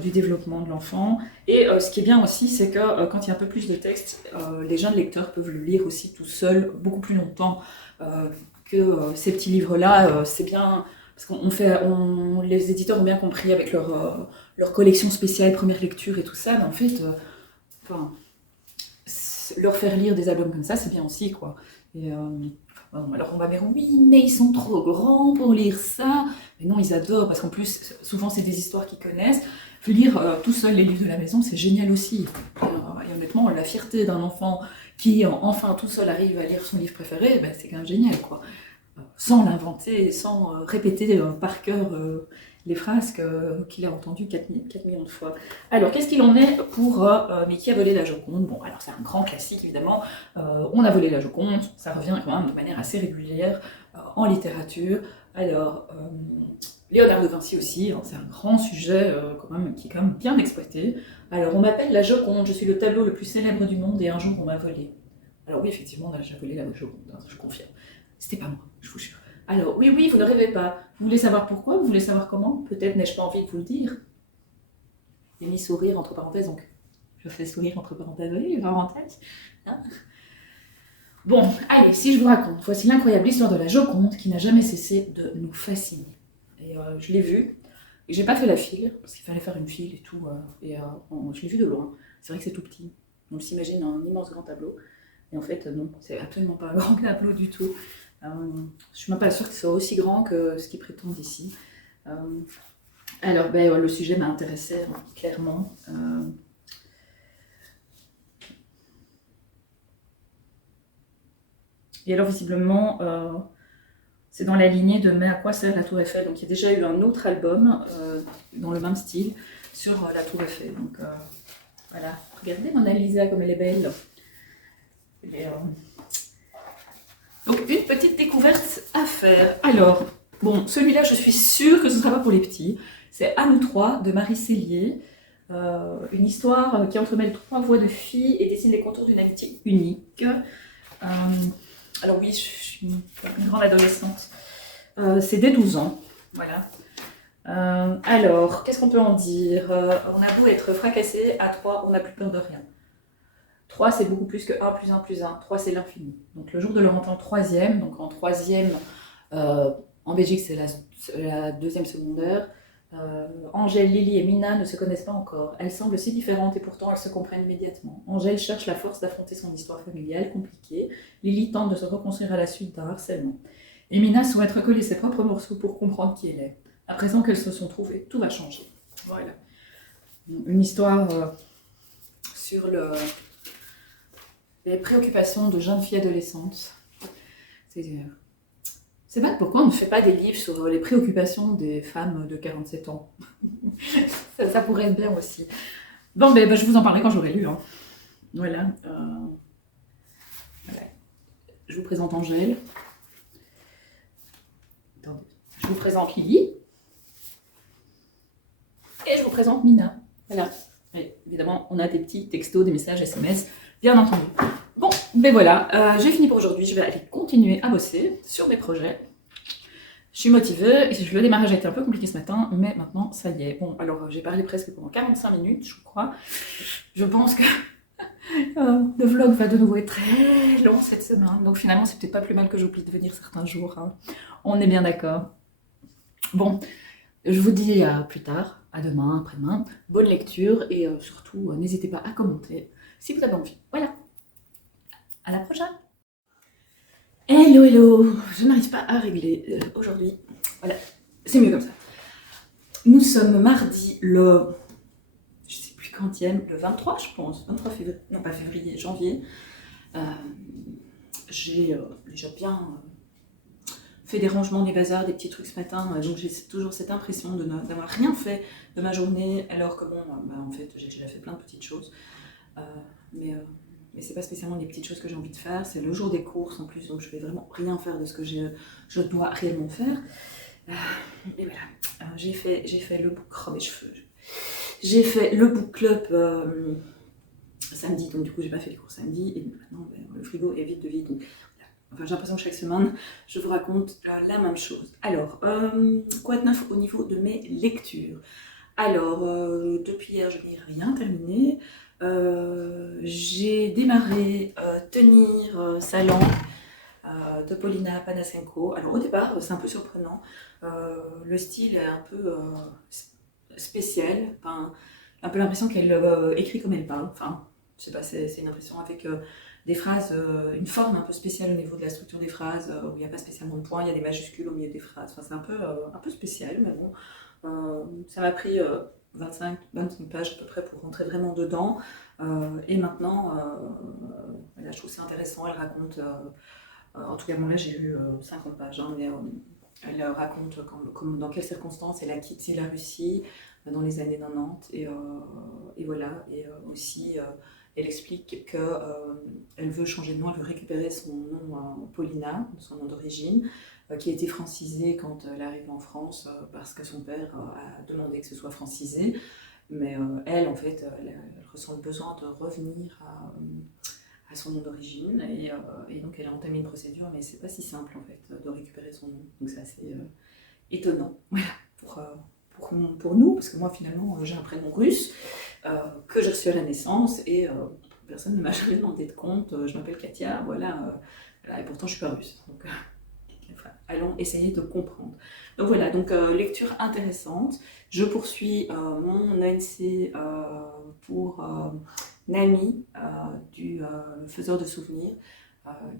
du développement de l'enfant. Et ce qui est bien aussi, c'est que quand il y a un peu plus de texte, les jeunes lecteurs peuvent le lire aussi tout seuls beaucoup plus longtemps que ces petits livres-là. C'est bien, parce les éditeurs ont bien compris avec leur collection spéciale, première lecture et tout ça, mais en fait, leur faire lire des albums comme ça, c'est bien aussi, quoi. Et, bon, alors on va dire, oui, mais ils sont trop grands pour lire ça. Mais non, ils adorent, parce qu'en plus, souvent, c'est des histoires qu'ils connaissent. Lire tout seul les livres de la maison, c'est génial aussi. Et honnêtement, la fierté d'un enfant qui, enfin, tout seul arrive à lire son livre préféré, ben, c'est quand même génial, quoi. Sans l'inventer, sans répéter par cœur les phrases qu'il a entendues 4 millions de fois. Alors, qu'est-ce qu'il en est pour Mais qui a volé la Joconde? Bon, alors c'est un grand classique, évidemment. On a volé la Joconde, ça revient quand même de manière assez régulière en littérature. Alors, Léonard de Vinci aussi, hein, c'est un grand sujet quand même, qui est quand même bien exploité. Alors, on m'appelle la Joconde, je suis le tableau le plus célèbre du monde, et un jour on m'a volé. Alors oui, effectivement, on a déjà volé la Joconde, hein, je confirme. C'était pas moi, je vous jure. Alors, oui, vous ne rêvez pas. Vous voulez savoir pourquoi? Vous voulez savoir comment? Peut-être n'ai-je pas envie de vous le dire. J'ai mis sourire entre parenthèses, donc Je fais sourire entre parenthèses, oui, parenthèses. Hein. Bon, allez, si je vous raconte, voici l'incroyable histoire de la Joconde qui n'a jamais cessé de nous fasciner. Et je l'ai vue, et j'ai pas fait la file, parce qu'il fallait faire une file et tout, je l'ai vue de loin. C'est vrai que c'est tout petit, on s'imagine un immense grand tableau, et en fait non, c'est absolument pas un grand tableau du tout. Je suis même pas sûre que ce soit aussi grand que ce qu'ils prétendent ici. Alors, le sujet m'a intéressée, hein, clairement. Et alors, visiblement, c'est dans la lignée de Mais à quoi sert la Tour Eiffel? Donc, il y a déjà eu un autre album dans le même style sur la Tour Eiffel. Donc, voilà. Regardez Mona Lisa comme elle est belle. Donc, une petite découverte à faire. Alors, bon, celui-là, je suis sûre que ce ne sera pas pour les petits. C'est À nous trois de Marie Cellier. Une histoire qui entremêle 3 voix de filles et dessine les contours d'une amitié unique. Alors oui, je suis une grande adolescente. C'est dès 12 ans. Voilà. Alors, qu'est-ce qu'on peut en dire? On a beau être fracassé, à 3, on n'a plus peur de rien. 3, c'est beaucoup plus que 1 plus 1 plus 1. 3, c'est l'infini. Donc le jour de leur entrée en 3e, donc en 3e, en Belgique, c'est la 2e secondaire, Angèle, Lily et Mina ne se connaissent pas encore. Elles semblent si différentes et pourtant elles se comprennent immédiatement. Angèle cherche la force d'affronter son histoire familiale compliquée. Lily tente de se reconstruire à la suite d'un harcèlement. Et Mina souhaite recoller ses propres morceaux pour comprendre qui elle est. À présent qu'elles se sont trouvées, tout va changer. Voilà. Une histoire sur les préoccupations de jeunes filles adolescentes. C'est pas pourquoi on ne fait pas des livres sur les préoccupations des femmes de 47 ans. ça pourrait être bien aussi. Bon, je vous en parlerai quand j'aurai lu. Hein. Voilà. Je vous présente Angèle. Attendez. Je vous présente Lily. Et je vous présente Mina. Voilà. Et évidemment, on a des petits textos, des messages SMS, bien entendu. Bon, voilà, j'ai fini pour aujourd'hui. Je vais aller continuer à bosser sur mes projets. Je suis motivée. Le démarrage a été un peu compliqué ce matin, mais maintenant, ça y est. Bon, alors, j'ai parlé presque pendant 45 minutes, je crois. Je pense que le vlog va de nouveau être très long cette semaine. Donc, finalement, c'est peut-être pas plus mal que j'oublie de venir certains jours. Hein. On est bien d'accord. Bon, je vous dis à plus tard, à demain, après-demain. Bonne lecture et surtout, n'hésitez pas à commenter si vous avez envie. Voilà. À la prochaine. Hello, hello. Je n'arrive pas à régler aujourd'hui. Voilà, c'est mieux comme ça. Nous sommes mardi le... Je sais plus quantième, le 23 je pense. 23 février. Non, pas février, janvier. J'ai déjà bien fait des rangements, des bazars, des petits trucs ce matin. Donc j'ai toujours cette impression d'avoir rien fait de ma journée. Alors que bon, en fait, j'ai déjà fait plein de petites choses. Mais c'est pas spécialement les petites choses que j'ai envie de faire, c'est le jour des courses en plus, donc je vais vraiment rien faire de ce que je dois réellement faire. Et voilà, j'ai fait le book, oh mes cheveux, j'ai fait le book club samedi, donc du coup j'ai pas fait les courses samedi, et maintenant le frigo est vide de vide, donc enfin, j'ai l'impression que chaque semaine je vous raconte la même chose. Alors, quoi de neuf au niveau de mes lectures? Alors, depuis hier je n'ai rien terminé. J'ai démarré Tenir sa langue de Paulina Panasenko. Alors au départ c'est un peu surprenant, le style est un peu spécial, enfin, un peu l'impression qu'elle écrit comme elle parle, enfin je sais pas, c'est une impression avec des phrases, une forme un peu spéciale au niveau de la structure des phrases, où il n'y a pas spécialement de points, il y a des majuscules au milieu des phrases, enfin, c'est un peu spécial, mais bon, ça m'a pris 25 pages à peu près pour rentrer vraiment dedans, et maintenant là, je trouve c'est intéressant, elle raconte, en tout cas bon, là j'ai lu 50 pages, hein, mais elle raconte dans quelles circonstances elle a quitté la Russie dans les années 90, et voilà, et aussi elle explique qu'elle veut changer de nom, elle veut récupérer son nom Paulina, son nom d'origine, qui a été francisé quand elle arrive en France parce que son père a demandé que ce soit francisé. Mais elle, en fait, elle ressent le besoin de revenir à son nom d'origine. Et donc, elle a entamé une procédure, mais c'est pas si simple, en fait, de récupérer son nom. Donc, c'est assez étonnant. Voilà, pour nous, parce que moi, finalement, j'ai un prénom russe. que j'ai reçu à la naissance et personne ne m'a jamais demandé de compte. Je m'appelle Katia, voilà, et pourtant je suis pas russe. Donc, enfin, allons essayer de comprendre. Donc voilà, donc lecture intéressante. Je poursuis mon ANC pour Nami, le faiseur de souvenirs,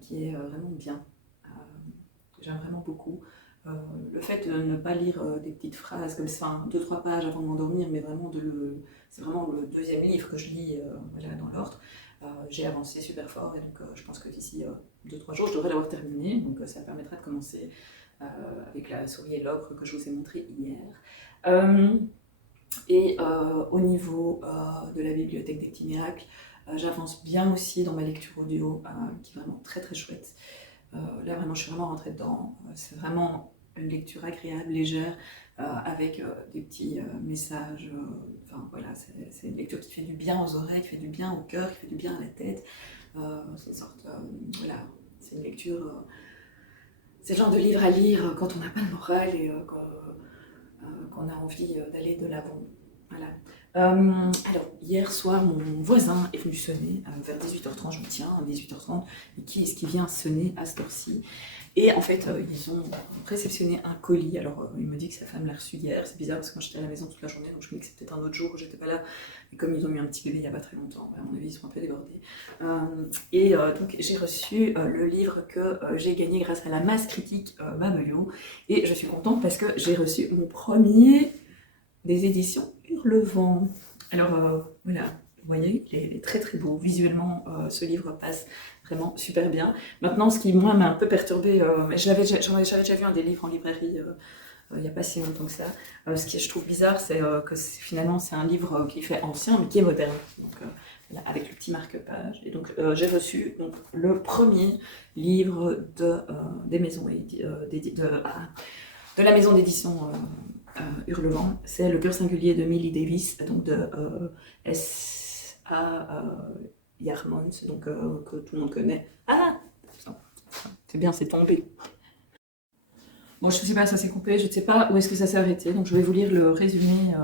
qui est vraiment bien. J'aime vraiment beaucoup. Le fait de ne pas lire des petites phrases comme ça, 2-3 pages avant de m'endormir, mais vraiment c'est vraiment le deuxième livre que je lis voilà, dans l'ordre. J'ai avancé super fort et donc je pense que d'ici 2-3 jours je devrais l'avoir terminé, donc ça permettra de commencer avec la souris et l'ogre que je vous ai montré hier. Au niveau de la bibliothèque des petits miracles, j'avance bien aussi dans ma lecture audio qui est vraiment très très chouette. Là vraiment je suis vraiment rentrée dedans, c'est vraiment une lecture agréable, légère, avec des petits messages, enfin voilà, c'est une lecture qui fait du bien aux oreilles, qui fait du bien au cœur, qui fait du bien à la tête, c'est une sorte, voilà, c'est une lecture, c'est le genre de livre à lire quand on n'a pas le moral et qu'on a envie d'aller de l'avant. Voilà. Alors, hier soir, mon voisin est venu sonner vers 18h30, je me tiens, à 18h30, et qui est-ce qui vient sonner à cette heure-ci? Et en fait, ils ont réceptionné un colis. Alors, il me dit que sa femme l'a reçu hier. C'est bizarre parce que moi j'étais à la maison toute la journée, donc je me dis que c'est peut-être un autre jour où j'étais pas là. Et comme ils ont eu un petit bébé il n'y a pas très longtemps, à mon avis, ils sont un peu débordés. Donc, j'ai reçu le livre que j'ai gagné grâce à la masse critique Babelio. Et je suis contente parce que j'ai reçu mon premier des éditions Hurlevent. Alors, voilà. Vous voyez, il est très très beau. Visuellement, ce livre passe vraiment super bien. Maintenant, ce qui, moi, m'a un peu perturbée, j'avais déjà vu un des livres en librairie il n'y a pas si longtemps que ça. Ce que je trouve bizarre, c'est que finalement, c'est un livre qui fait ancien, mais qui est moderne. Donc, voilà, avec le petit marque-page. Et donc, j'ai reçu donc, le premier livre des maisons de la maison d'édition Hurlevent. C'est Le cœur singulier de Millie Davis, donc de S.A. Yarmons, donc que tout le monde connaît. Ah, c'est bien, c'est tombé. Bon, je ne sais pas, ça s'est coupé, je ne sais pas où est-ce que ça s'est arrêté, donc je vais vous lire le résumé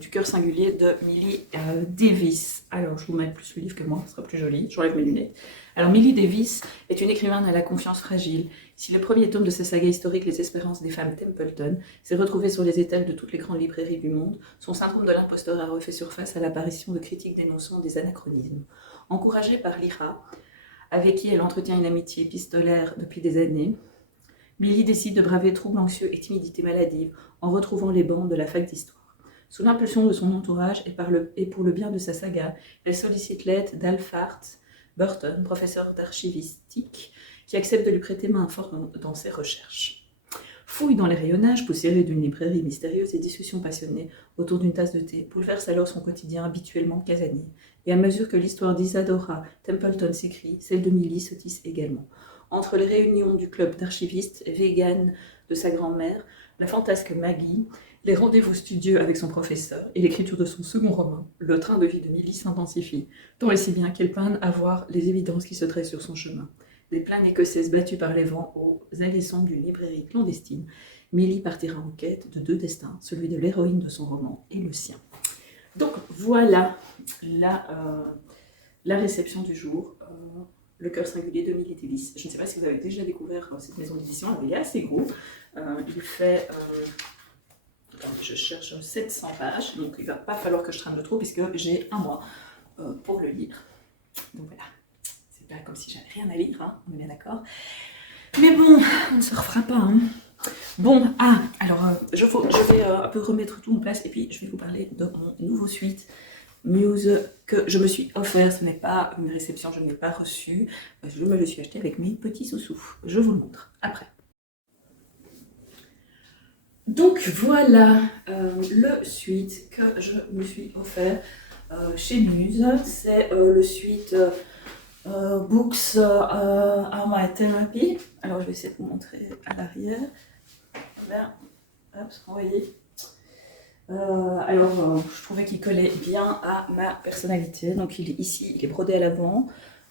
du cœur singulier de Millie Davis. Alors, je vous mets plus le livre que moi, ce sera plus joli, j'enlève mes lunettes. Alors, Millie Davis est une écrivaine à la confiance fragile. Si le premier tome de sa saga historique, Les Espérances des femmes Templeton, s'est retrouvé sur les étals de toutes les grandes librairies du monde, son syndrome de l'imposteur a refait surface à l'apparition de critiques dénonçant des anachronismes. Encouragée par Lyra, avec qui elle entretient une amitié épistolaire depuis des années, Millie décide de braver troubles anxieux et timidité maladive en retrouvant les bancs de la fac d'histoire. Sous l'impulsion de son entourage et pour le bien de sa saga, elle sollicite l'aide d'Alfred Burton, professeur d'archivistique, qui accepte de lui prêter main forte dans ses recherches. Fouille dans les rayonnages poussiéreux d'une librairie mystérieuse et discussions passionnées autour d'une tasse de thé bouleverse alors son quotidien habituellement casanier. Et à mesure que l'histoire d'Isadora Templeton s'écrit, celle de Millie se tisse également. Entre les réunions du club d'archivistes vegan de sa grand-mère, la fantasque Maggie, les rendez-vous studieux avec son professeur et l'écriture de son second roman, le train de vie de Millie s'intensifie, tant et si bien qu'elle peine à voir les évidences qui se dressent sur son chemin. Des plaines écossaises battues par les vents aux allées sombres d'une librairie clandestine, Millie partira en quête de deux destins, celui de l'héroïne de son roman et le sien. Donc voilà la réception du jour. Le cœur singulier de Millie Davis. Je ne sais pas si vous avez déjà découvert cette maison d'édition, il est assez gros. Il fait, je cherche 700 pages, donc il ne va pas falloir que je traîne de trop puisque j'ai un mois pour le lire. Donc voilà, c'est pas comme si j'avais rien à lire, hein, on est bien d'accord. Mais bon, on ne se refera pas. Hein. Bon, alors je vais un peu remettre tout en place et puis je vais vous parler de mon nouveau suite. Muse que je me suis offert, ce n'est pas une réception, je ne l'ai pas reçue, je me le suis acheté avec mes petits sous-sous. Je vous le montre après. Donc voilà le suite que je me suis offert chez Muse. C'est le suite Books Aromatherapy. Alors je vais essayer de vous montrer à l'arrière. Là, hop, vous voyez. Je trouvais qu'il collait bien à ma personnalité. Donc il est ici, il est brodé à l'avant.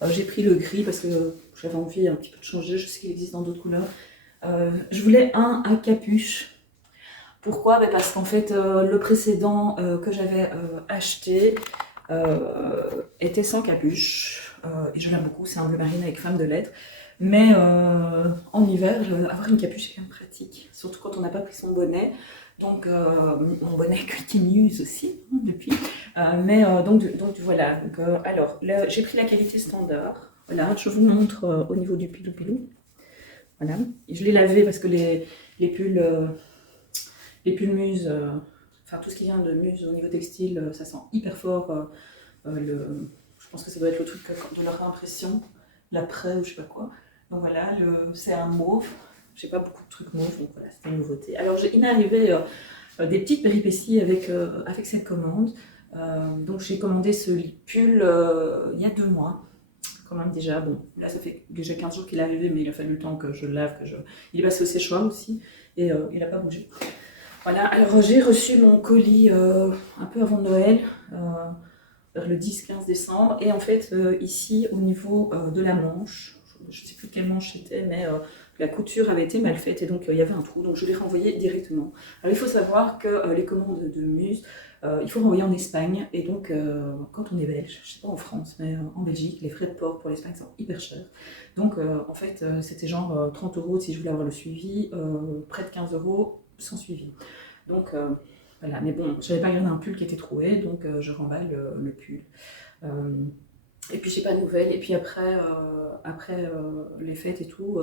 J'ai pris le gris parce que j'avais envie un petit peu de changer. Je sais qu'il existe dans d'autres couleurs. Je voulais un à capuche Pourquoi? Parce qu'en fait, le précédent que j'avais acheté était sans capuche. Et je l'aime beaucoup, c'est un bleu marine avec femme de lettres. Mais en hiver, avoir une capuche c'est quand même pratique, surtout quand on n'a pas pris son bonnet. Donc mon bonnet continues aussi hein, depuis. Donc voilà. Alors j'ai pris la qualité standard. Voilà, je vous montre au niveau du pilou-pilou. Voilà. Et je l'ai lavé parce que les pulls, les pulls Muse, enfin tout ce qui vient de Muse au niveau textile, ça sent hyper fort. Je pense que ça doit être le truc de leur impression, l'après ou je sais pas quoi. Donc voilà, c'est un mauve. J'ai pas beaucoup de trucs mauves, donc voilà, c'était une nouveauté. Alors il m'est arrivé des petites péripéties avec cette commande. Donc j'ai commandé ce pull il y a 2 mois. Quand même déjà, bon, là ça fait déjà 15 jours qu'il est arrivé, mais il a fallu le temps que je le lave, il est passé au séchoir aussi, et il n'a pas bougé. Voilà, alors j'ai reçu mon colis un peu avant Noël, vers le 10-15 décembre, et en fait ici au niveau de la manche, je ne sais plus de quelle manche c'était, mais la couture avait été mal faite et donc il y avait un trou, donc je l'ai renvoyé directement. Alors il faut savoir que les commandes de Muse, il faut renvoyer en Espagne, et donc quand on est belge, je ne sais pas en France, mais en Belgique, les frais de port pour l'Espagne sont hyper chers. Donc en fait c'était genre 30 € si je voulais avoir le suivi, près de 15 € sans suivi. Donc voilà, mais bon, je n'avais pas gardé un pull qui était troué, donc je remballe le pull. Et puis j'ai pas de nouvelles, et puis après les fêtes et tout,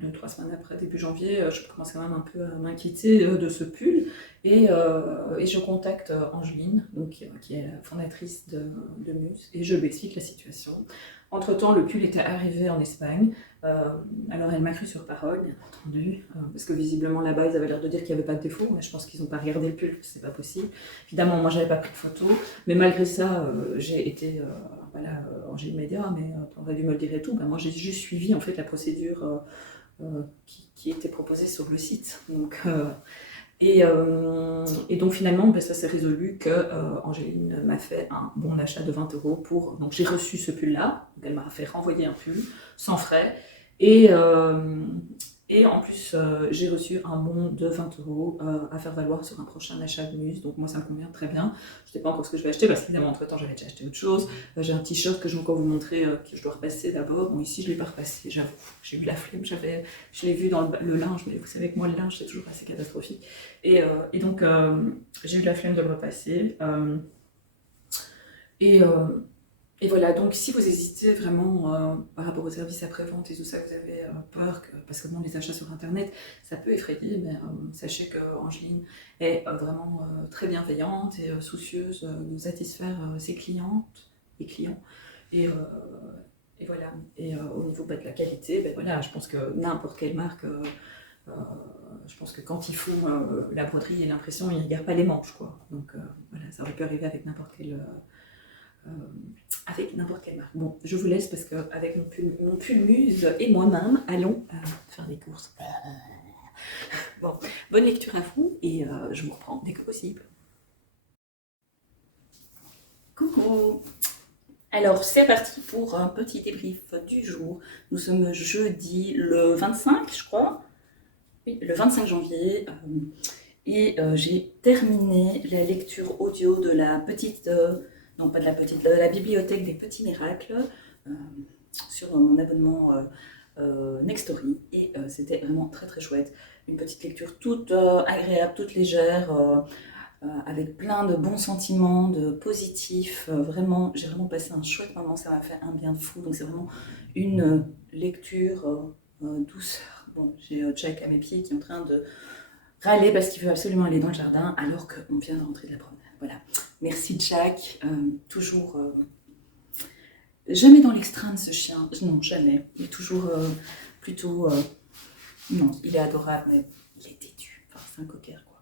2-3 semaines après, début janvier, je commence quand même un peu à m'inquiéter de ce pull, et je contacte Angeline, donc, qui est la fondatrice de Muse, et je lui explique la situation. Entre-temps, le pull était arrivé en Espagne, alors elle m'a cru sur parole, bien entendu, parce que visiblement là-bas ils avaient l'air de dire qu'il n'y avait pas de défaut, mais je pense qu'ils n'ont pas regardé le pull, c'est pas possible. Évidemment, moi j'avais pas pris de photo, mais malgré ça, j'ai été, voilà, Angéline m'a dit, ah mais on aurait dû me le dire et tout, ben, moi j'ai juste suivi en fait la procédure qui était proposée sur le site. Donc, et donc finalement, ben, ça s'est résolu que Angéline m'a fait un bon d'achat de 20 € pour. Donc j'ai reçu ce pull-là, donc elle m'a fait renvoyer un pull sans frais. Et en plus, j'ai reçu un bon de 20 € à faire valoir sur un prochain achat de Muse. Donc moi, ça me convient très bien. Je ne sais pas encore ce que je vais acheter parce qu'évidemment, entre-temps, j'avais déjà acheté autre chose. J'ai un t-shirt que je vais encore vous montrer, que je dois repasser d'abord. Bon, ici, je ne l'ai pas repassé, j'avoue. J'ai eu la flemme. Je l'ai vu dans le linge, mais vous savez que moi, le linge, c'est toujours assez catastrophique. Et donc, j'ai eu la flemme de le repasser. Et voilà, donc si vous hésitez vraiment par rapport au service après-vente et tout ça, vous avez peur, parce que bon, les achats sur Internet, ça peut effrayer, mais sachez que Angeline est vraiment très bienveillante et soucieuse de satisfaire ses clientes et clients. Et, euh, et voilà, et au niveau de la qualité, ben voilà, je pense que n'importe quelle marque, euh, je pense que quand ils font la broderie et l'impression, ils ne gardent pas les manches, quoi. Donc voilà, ça aurait pu arriver euh, avec n'importe quelle marque. Bon, je vous laisse parce qu'avec mon pull Muse et moi-même, allons faire des courses. Bon, bonne lecture à vous, et je vous reprends dès que possible. Coucou! Alors, c'est parti pour un petit débrief du jour. Nous sommes jeudi le 25, je crois. Oui, le 25 janvier. Et j'ai terminé la lecture audio de la petite, non pas de la petite, de la bibliothèque des petits miracles sur mon abonnement Nextory, et c'était vraiment très très chouette. Une petite lecture toute agréable, toute légère, avec plein de bons sentiments, de positifs. Vraiment, j'ai vraiment passé un chouette moment, ça m'a fait un bien fou. Donc c'est vraiment une lecture douceur. Bon, j'ai Jack à mes pieds qui est en train de râler parce qu'il veut absolument aller dans le jardin alors qu'on vient de rentrer de la promenade. Voilà. Merci Jack, toujours jamais dans l'extrême ce chien, non jamais. Il est toujours plutôt, non, il est adorable, mais il est têtu. Enfin, c'est un cocker quoi.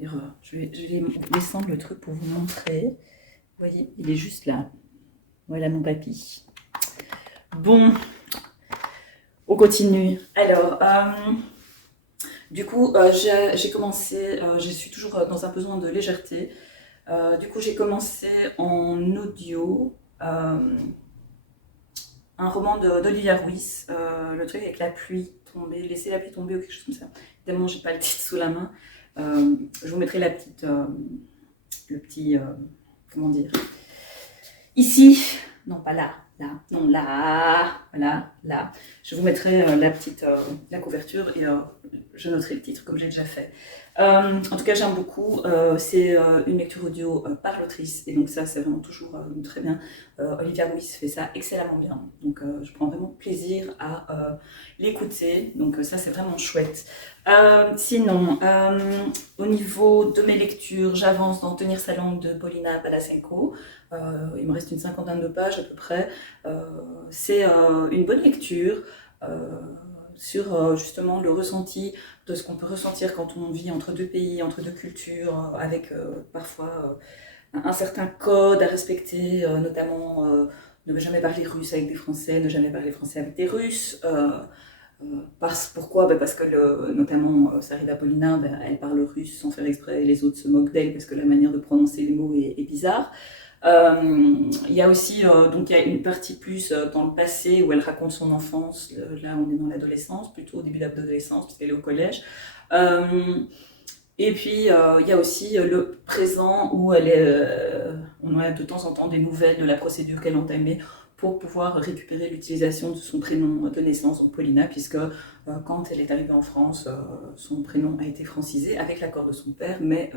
Et, je vais descendre le truc pour vous montrer. Vous voyez, il est juste là. Voilà mon papy. Bon, on continue. Alors. Du coup, j'ai commencé, je suis toujours dans un besoin de légèreté. Du coup, j'ai commencé en audio un roman d'Olivia Ruiz, le truc avec la pluie tombée, laisser la pluie tomber ou quelque chose comme ça. Évidemment, j'ai pas le titre sous la main. Je vous mettrai le petit, comment dire, ici, non pas là, là, non là, voilà, là. Je vous mettrai la couverture et je noterai le titre comme j'ai déjà fait. En tout cas, j'aime beaucoup. C'est une lecture audio par l'autrice et donc ça, c'est vraiment toujours très bien. Olivia Wyss fait ça excellemment bien. Donc, je prends vraiment plaisir à l'écouter. Donc, ça, c'est vraiment chouette. Sinon, au niveau de mes lectures, j'avance dans Tenir sa langue de Paulina Balasenko. Il me reste une cinquantaine de pages à peu près. C'est une bonne lecture sur justement le ressenti de ce qu'on peut ressentir quand on vit entre deux pays, entre deux cultures, avec parfois un certain code à respecter, notamment ne jamais parler russe avec des Français, ne jamais parler français avec des Russes. Pourquoi? Parce que notamment Sarida Paulina, elle parle russe sans faire exprès, et les autres se moquent d'elle parce que la manière de prononcer les mots est bizarre. Il y a aussi donc il y a une partie plus dans le passé où elle raconte son enfance. Là, on est dans l'adolescence, plutôt au début de l'adolescence, puisqu'elle est au collège. Et puis il y a aussi le présent où on a de temps en temps des nouvelles de la procédure qu'elle a entamée pour pouvoir récupérer l'utilisation de son prénom de naissance, donc Paulina, puisque quand elle est arrivée en France, son prénom a été francisé avec l'accord de son père, mais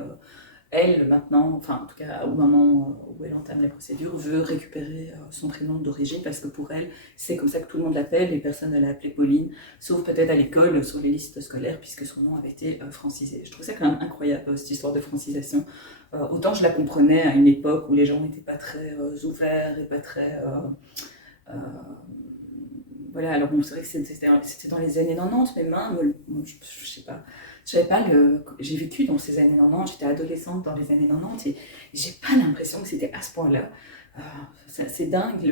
elle, maintenant, enfin en tout cas au moment où elle entame la procédure, veut récupérer son prénom d'origine parce que pour elle, c'est comme ça que tout le monde l'appelle, les personnes ne l'appelaient Pauline, sauf peut-être à l'école, sur les listes scolaires, puisque son nom avait été francisé. Je trouve ça quand même incroyable, cette histoire de francisation. Autant je la comprenais à une époque où les gens n'étaient pas très ouverts et pas très... voilà, alors bon, c'est vrai que c'était dans les années 90, mais même, je sais pas, j'ai vécu dans ces années 90, j'étais adolescente dans les années 90 et j'ai pas l'impression que c'était à ce point-là. C'est dingue,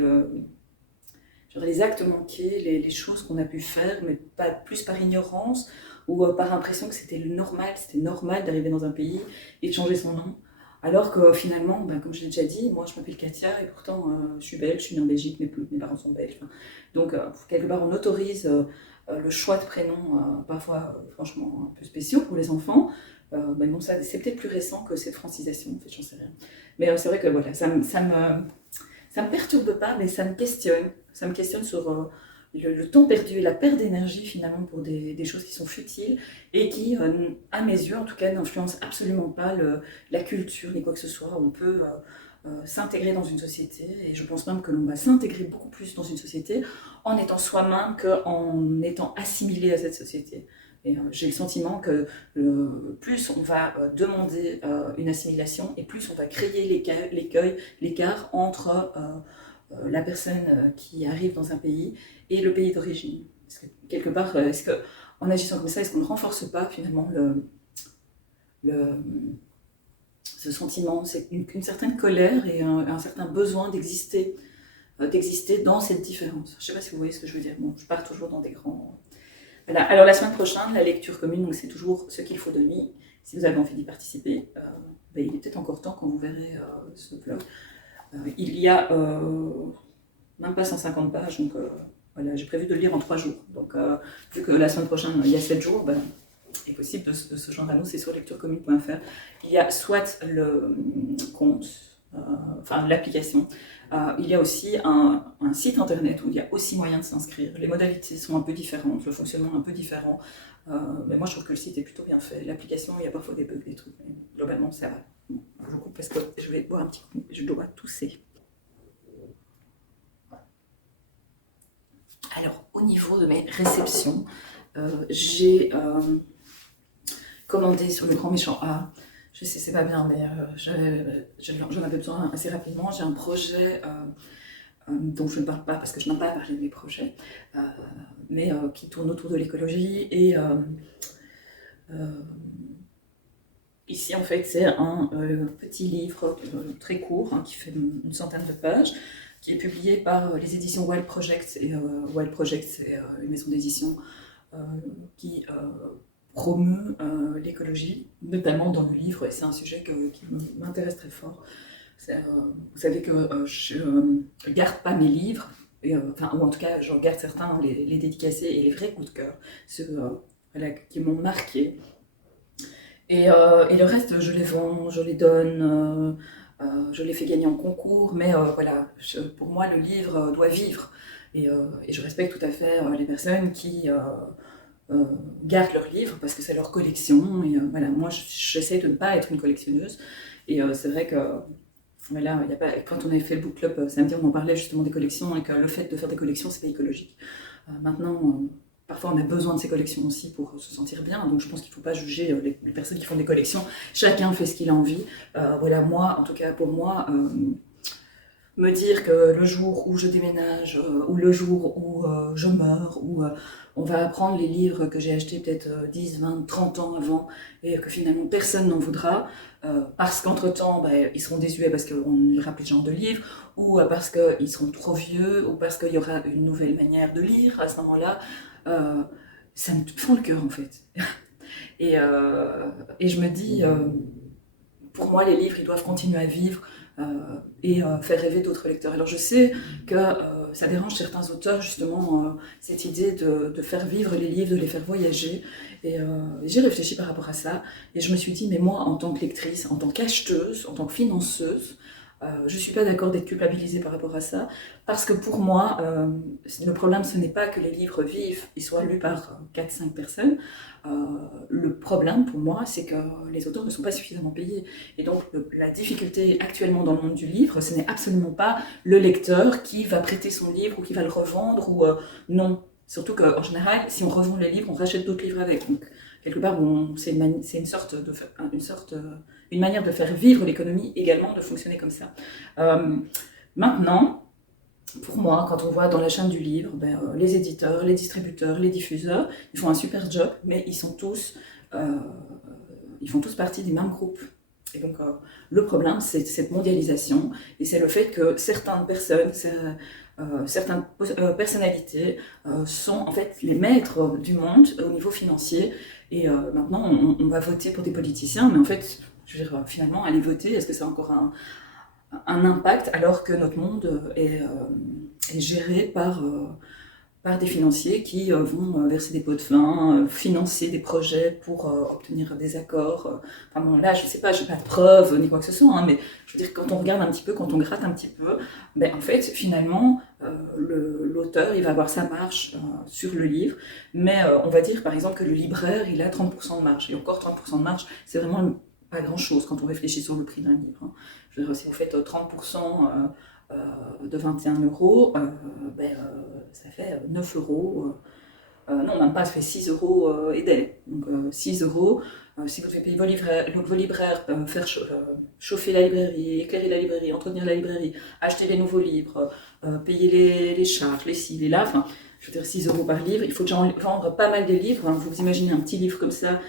genre les actes manqués, les choses qu'on a pu faire, mais pas plus par ignorance ou par impression que c'était normal d'arriver dans un pays et de changer son nom. Alors que finalement, comme je l'ai déjà dit, moi je m'appelle Katia et pourtant je suis belge, je suis née en Belgique, mes parents sont belges. Donc quelque part on autorise le choix de prénoms parfois franchement un peu spéciaux pour les enfants. Mais bon, c'est peut-être plus récent que cette francisation, en fait, j'en sais rien. Mais c'est vrai que voilà, ça me perturbe pas, mais ça me questionne. Ça me questionne sur le temps perdu, la perte d'énergie finalement pour des choses qui sont futiles et qui, à mes yeux en tout cas, n'influencent absolument pas la culture ni quoi que ce soit. On peut s'intégrer dans une société et je pense même que l'on va s'intégrer beaucoup plus dans une société en étant soi-même qu'en étant assimilé à cette société. Et j'ai le sentiment que plus on va demander une assimilation et plus on va créer l'écart entre la personne qui arrive dans un pays et le pays d'origine. Parce que quelque part, est-ce qu'en agissant comme ça, est-ce qu'on ne renforce pas finalement ce sentiment, c'est une certaine colère et un certain besoin d'exister dans cette différence. Je ne sais pas si vous voyez ce que je veux dire. Bon, je pars toujours dans des grands... Voilà. Alors la semaine prochaine, la lecture commune, donc c'est toujours ce qu'il faut de nuit. Si vous avez envie d'y participer, il est peut-être encore temps quand vous verrez ce vlog. Il y a même pas 150 pages, donc voilà, j'ai prévu de le lire en 3 jours. Donc vu que la semaine prochaine, il y a 7 jours, il est possible de se joindre à nous, c'est sur lecturecommune.fr. Il y a soit le compte, enfin l'application, il y a aussi un site internet où il y a aussi moyen de s'inscrire. Les modalités sont un peu différentes, le fonctionnement est un peu différent, mais moi je trouve que le site est plutôt bien fait. L'application, il y a parfois des bugs, des trucs, mais globalement ça va. Bon, je coupe parce que je vais boire un petit coup, je dois tousser. Alors, au niveau de mes réceptions, j'ai commandé sur le grand méchant A. Je sais, c'est pas bien, mais j'en avais besoin assez rapidement. J'ai un projet dont je ne parle pas parce que je n'aime pas parler de mes projets, mais qui tourne autour de l'écologie. Et ici, en fait, c'est un petit livre très court qui fait une centaine de pages, qui est publié par les éditions Wild Project. Et Wild Project, c'est une maison d'édition qui promeut l'écologie, notamment dans le livre, et c'est un sujet qui m'intéresse très fort. Vous savez que je ne garde pas mes livres, ou en tout cas, j'en garde certains, les dédicacés et les vrais coups de cœur, ceux voilà, qui m'ont marqué. Et le reste, je les vends, je les donne, je les fais gagner en concours, mais voilà, pour moi, le livre doit vivre. Et je respecte tout à fait les personnes qui euh, gardent leurs livres parce que c'est leur collection. Et voilà, moi, j'essaie de ne pas être une collectionneuse. Et c'est vrai que voilà, y a pas, quand on avait fait le book club samedi, on en parlait justement des collections et que le fait de faire des collections, c'est pas écologique. Maintenant, parfois on a besoin de ces collections aussi pour se sentir bien, donc je pense qu'il ne faut pas juger les personnes qui font des collections. Chacun fait ce qu'il a envie. Voilà, moi, en tout cas pour moi, me dire que le jour où je déménage, ou le jour où je meurs, ou on va apprendre les livres que j'ai achetés peut-être 10, 20, 30 ans avant, et que finalement personne n'en voudra, parce qu'entre-temps, bah, ils seront désuets parce qu'on ne lira plus ce genre de livres, ou parce qu'ils seront trop vieux, ou parce qu'il y aura une nouvelle manière de lire à ce moment-là, euh, ça me fend le cœur en fait. Et, euh, et je me dis, pour moi, les livres, ils doivent continuer à vivre euh, et faire rêver d'autres lecteurs. Alors je sais que ça dérange certains auteurs, justement, cette idée de faire vivre les livres, de les faire voyager. Et j'ai réfléchi par rapport à ça. Et je me suis dit, mais moi, en tant que lectrice, en tant qu'acheteuse, en tant que financeuse, je ne suis pas d'accord d'être culpabilisée par rapport à ça, parce que pour moi, le problème, ce n'est pas que les livres vivent et soient lus par 4-5 personnes. Euh, le problème, pour moi, c'est que les auteurs ne sont pas suffisamment payés. Et donc, la difficulté actuellement dans le monde du livre, ce n'est absolument pas le lecteur qui va prêter son livre ou qui va le revendre, ou non. Surtout qu'en général, si on revend les livres, on rachète d'autres livres avec. Donc, quelque part, c'est une sorte de, une sorte, une manière de faire vivre l'économie également, de fonctionner comme ça. Euh, Maintenant, pour moi, quand on voit dans la chaîne du livre, les éditeurs, les distributeurs, les diffuseurs, ils font un super job, mais euh, ils font tous partie du même groupe. Et donc, le problème, c'est cette mondialisation, et c'est le fait que certaines personnes, certaines personnalités sont en fait les maîtres du monde au niveau financier. Et maintenant, on va voter pour des politiciens, mais en fait, je veux dire, finalement, aller voter, est-ce que c'est encore un impact alors que notre monde est géré par des financiers qui vont verser des pots de vin, financer des projets pour obtenir des accords. Enfin bon, là, je sais pas, j'ai pas de preuves ni quoi que ce soit, hein, mais je veux dire, quand on regarde un petit peu, quand on gratte un petit peu, ben, en fait, finalement, l'auteur, il va avoir sa marge sur le livre, mais on va dire, par exemple, que le libraire, il a 30% de marge. Et encore 30% de marge, c'est vraiment pas grand-chose quand on réfléchit sur le prix d'un livre, hein. Je veux dire, si vous faites 30% de 21 euros, ça fait 9 euros. Non, même pas, ça fait 6 euros et des. Donc 6 euros. Si vous devez payer vos libraires, faire chauffer la librairie, éclairer la librairie, entretenir la librairie, acheter les nouveaux livres, payer les charges, les ci, les là, enfin, je veux dire 6 euros par livre, il faut déjà vendre pas mal de livres, hein. Vous imaginez un petit livre comme ça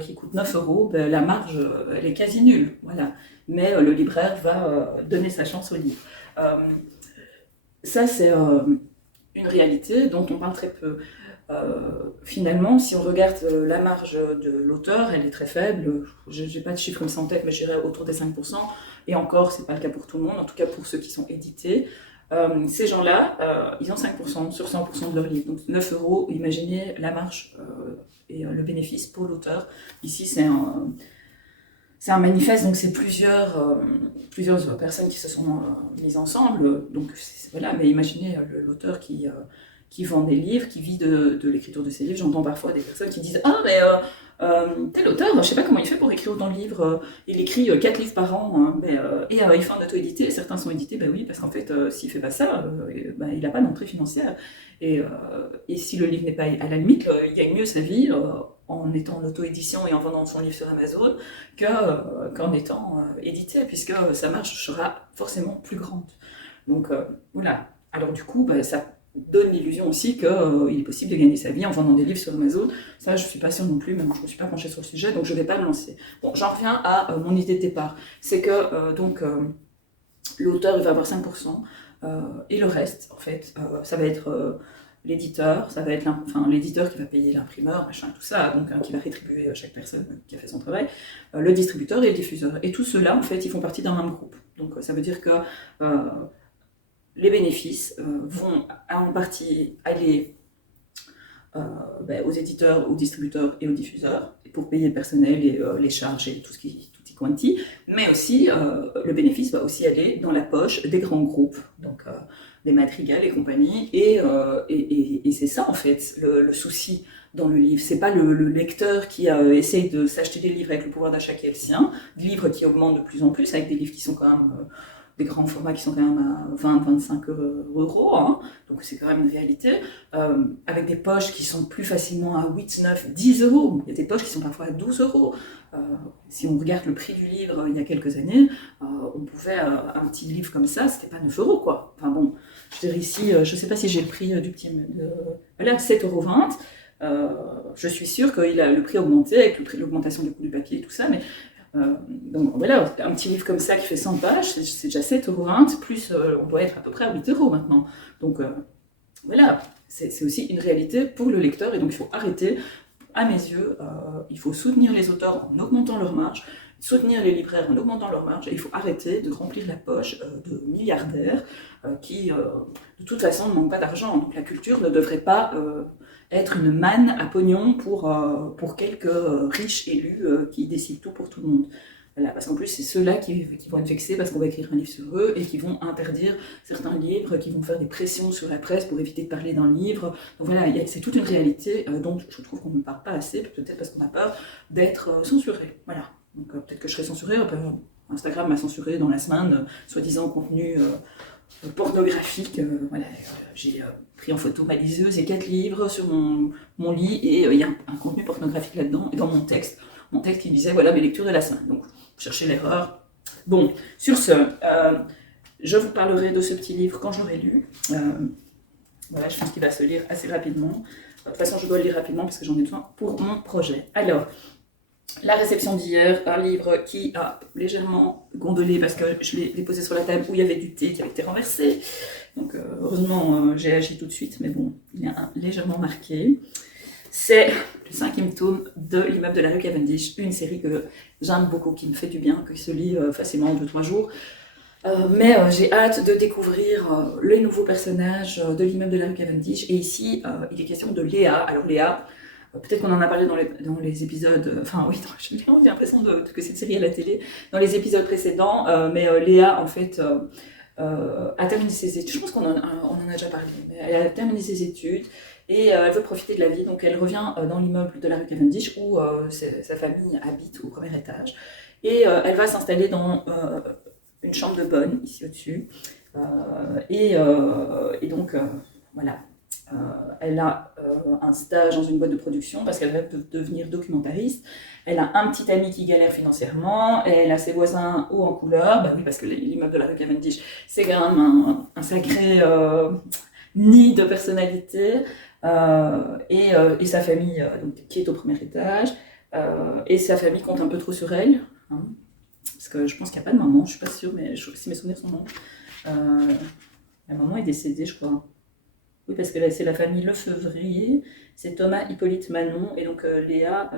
qui coûte 9 euros, ben, la marge, elle est quasi nulle. Voilà. Mais le libraire va donner sa chance au livre. Euh, Ça, c'est une réalité dont on parle très peu. Finalement, si on regarde la marge de l'auteur, elle est très faible. Je n'ai pas de chiffre comme ça en tête, mais je dirais autour des 5%. Et encore, ce n'est pas le cas pour tout le monde, en tout cas pour ceux qui sont édités. Ces gens-là, ils ont 5% sur 100% de leur livre. Donc 9 euros, imaginez la marge et le bénéfice pour l'auteur. Ici, c'est un manifeste, donc c'est plusieurs personnes qui se sont mises ensemble. Donc voilà, mais imaginez l'auteur qui vend des livres, qui vit de l'écriture de ses livres. J'entends parfois des personnes qui disent: ah, mais tel auteur, je sais pas comment il fait pour écrire autant de livres. Il écrit 4 livres par an, hein, et il fait un auto-édité. Et certains sont édités, ben oui, parce qu'en fait, s'il fait pas ça, il n'a pas d'entrée financière. Et si le livre n'est pas, à la limite, il gagne mieux sa vie en étant en auto-édition et en vendant son livre sur Amazon qu'en étant édité, puisque sa marge sera forcément plus grande. Donc voilà. Alors du coup, ça donne l'illusion aussi qu'il est possible de gagner sa vie en vendant des livres sur Amazon. Ça, je suis pas sûre non plus, mais moi, je me suis pas penchée sur le sujet, donc je vais pas me lancer. Bon, j'en reviens à mon idée de départ. C'est que l'auteur, il va avoir 5%, et le reste, en fait, ça va être l'éditeur, ça va être l'éditeur qui va payer l'imprimeur, machin, tout ça, donc qui va rétribuer chaque personne qui a fait son travail, le distributeur et le diffuseur. Et tout cela, en fait, ils font partie d'un même groupe. Donc ça veut dire que les bénéfices vont en partie aller aux éditeurs, aux distributeurs et aux diffuseurs, pour payer le personnel et les charges et tout ce qui tutti quanti, mais aussi le bénéfice va aussi aller dans la poche des grands groupes, donc des Madrigal et compagnie, et c'est ça en fait le souci dans le livre. C'est pas le lecteur qui essaye de s'acheter des livres avec le pouvoir d'achat qui est le sien, des livres qui augmentent de plus en plus, avec des livres qui sont quand même des grands formats qui sont quand même à 20-25 euros, hein, donc c'est quand même une réalité, avec des poches qui sont plus facilement à 8, 9, 10 euros, il y a des poches qui sont parfois à 12 euros. Si on regarde le prix du livre il y a quelques années, on pouvait, un petit livre comme ça, c'était pas 9 euros quoi. Enfin bon, je veux dire ici, je sais pas si j'ai le prix du petit, voilà, 7,20 €. Je suis sûre que le prix a augmenté avec l'augmentation du coût du papier et tout ça, mais donc voilà, un petit livre comme ça qui fait 100 pages, c'est déjà 7,20 €, plus on doit être à peu près à 8 € maintenant. Donc voilà, c'est aussi une réalité pour le lecteur, et donc il faut arrêter, à mes yeux, il faut soutenir les auteurs en augmentant leur marge, soutenir les libraires en augmentant leur marge, et il faut arrêter de remplir la poche de milliardaires qui, de toute façon, ne manquent pas d'argent. Donc la culture ne devrait pas être une manne à pognon pour quelques riches élus qui décident tout pour tout le monde. Voilà, parce qu'en plus, c'est ceux-là qui vont être vexés parce qu'on va écrire un livre sur eux et qui vont interdire certains livres, qui vont faire des pressions sur la presse pour éviter de parler d'un livre. Donc voilà, c'est toute une réalité dont je trouve qu'on ne parle pas assez, peut-être parce qu'on a peur d'être censuré. Voilà. Donc peut-être que je serai censurée. Instagram m'a censuré dans la semaine, soi-disant contenu pornographique. Voilà, j'ai pris en photo ma liseuse et 4 livres sur mon lit, et il y a un contenu pornographique là-dedans, et dans mon texte qui disait voilà mes lectures de la semaine. Donc chercher l'erreur. Bon, sur ce, je vous parlerai de ce petit livre quand je l'aurai lu. Voilà, je pense qu'il va se lire assez rapidement. De toute façon, je dois le lire rapidement parce que j'en ai besoin pour mon projet. Alors, la réception d'hier, un livre qui a légèrement gondolé parce que je l'ai déposé sur la table où il y avait du thé qui avait été renversé. Donc, heureusement, j'ai agi tout de suite, mais bon, il est légèrement marqué. C'est le 5e tome de L'immeuble de la rue Cavendish, une série que j'aime beaucoup, qui me fait du bien, qui se lit facilement en 2-3 jours. Mais j'ai hâte de découvrir les nouveaux personnages de L'immeuble de la rue Cavendish. Et ici, il est question de Léa. Alors Léa, peut-être qu'on en a parlé dans les épisodes, enfin oui, j'ai l'impression que cette série est à la télé, dans les épisodes précédents, mais Léa, en fait, a terminé ses études. Je pense qu'on en a déjà parlé, mais elle a terminé ses études et elle veut profiter de la vie, donc elle revient dans l'immeuble de la rue Cavendish où sa famille habite au premier étage, et elle va s'installer dans une chambre de bonne ici au-dessus, et donc voilà. Elle a un stage dans une boîte de production parce qu'elle rêve de devenir documentariste. Elle a un petit ami qui galère financièrement. Elle a ses voisins hauts en couleur. Bah oui, parce que l'immeuble de la rue Cavendish, c'est quand même un sacré nid de personnalité. Et sa famille donc, qui est au premier étage. Et sa famille compte un peu trop sur elle. Hein, parce que je pense qu'il n'y a pas de maman, je ne suis pas sûre, mais si mes souvenirs sont bons. La maman est décédée, je crois. Oui, parce que là, c'est la famille Lefevrier, c'est Thomas, Hippolyte, Manon, et donc Léa,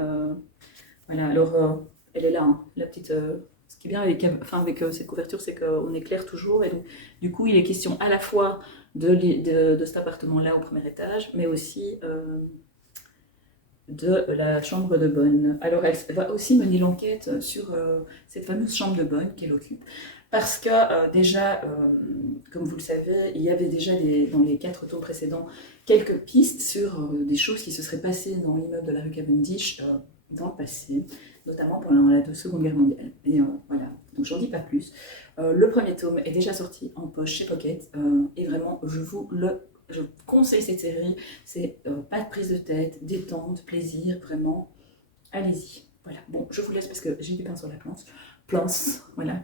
voilà, alors elle est là, hein, la petite... ce qui est bien avec cette couverture, c'est qu'on éclaire toujours, et donc du coup, il est question à la fois de cet appartement-là au premier étage, mais aussi de la chambre de bonne. Alors elle va aussi mener l'enquête sur cette fameuse chambre de bonne qu'elle occupe, parce que déjà, comme vous le savez, il y avait déjà dans les 4 tomes précédents quelques pistes sur des choses qui se seraient passées dans l'immeuble de la rue Cavendish dans le passé, notamment pendant la Seconde Guerre mondiale. Et voilà, donc j'en dis pas plus. Le premier tome est déjà sorti en poche chez Pocket, et vraiment, je conseille cette série. C'est pas de prise de tête, détente, plaisir, vraiment. Allez-y. Voilà. Bon, je vous laisse parce que j'ai du pain sur la planche. Voilà.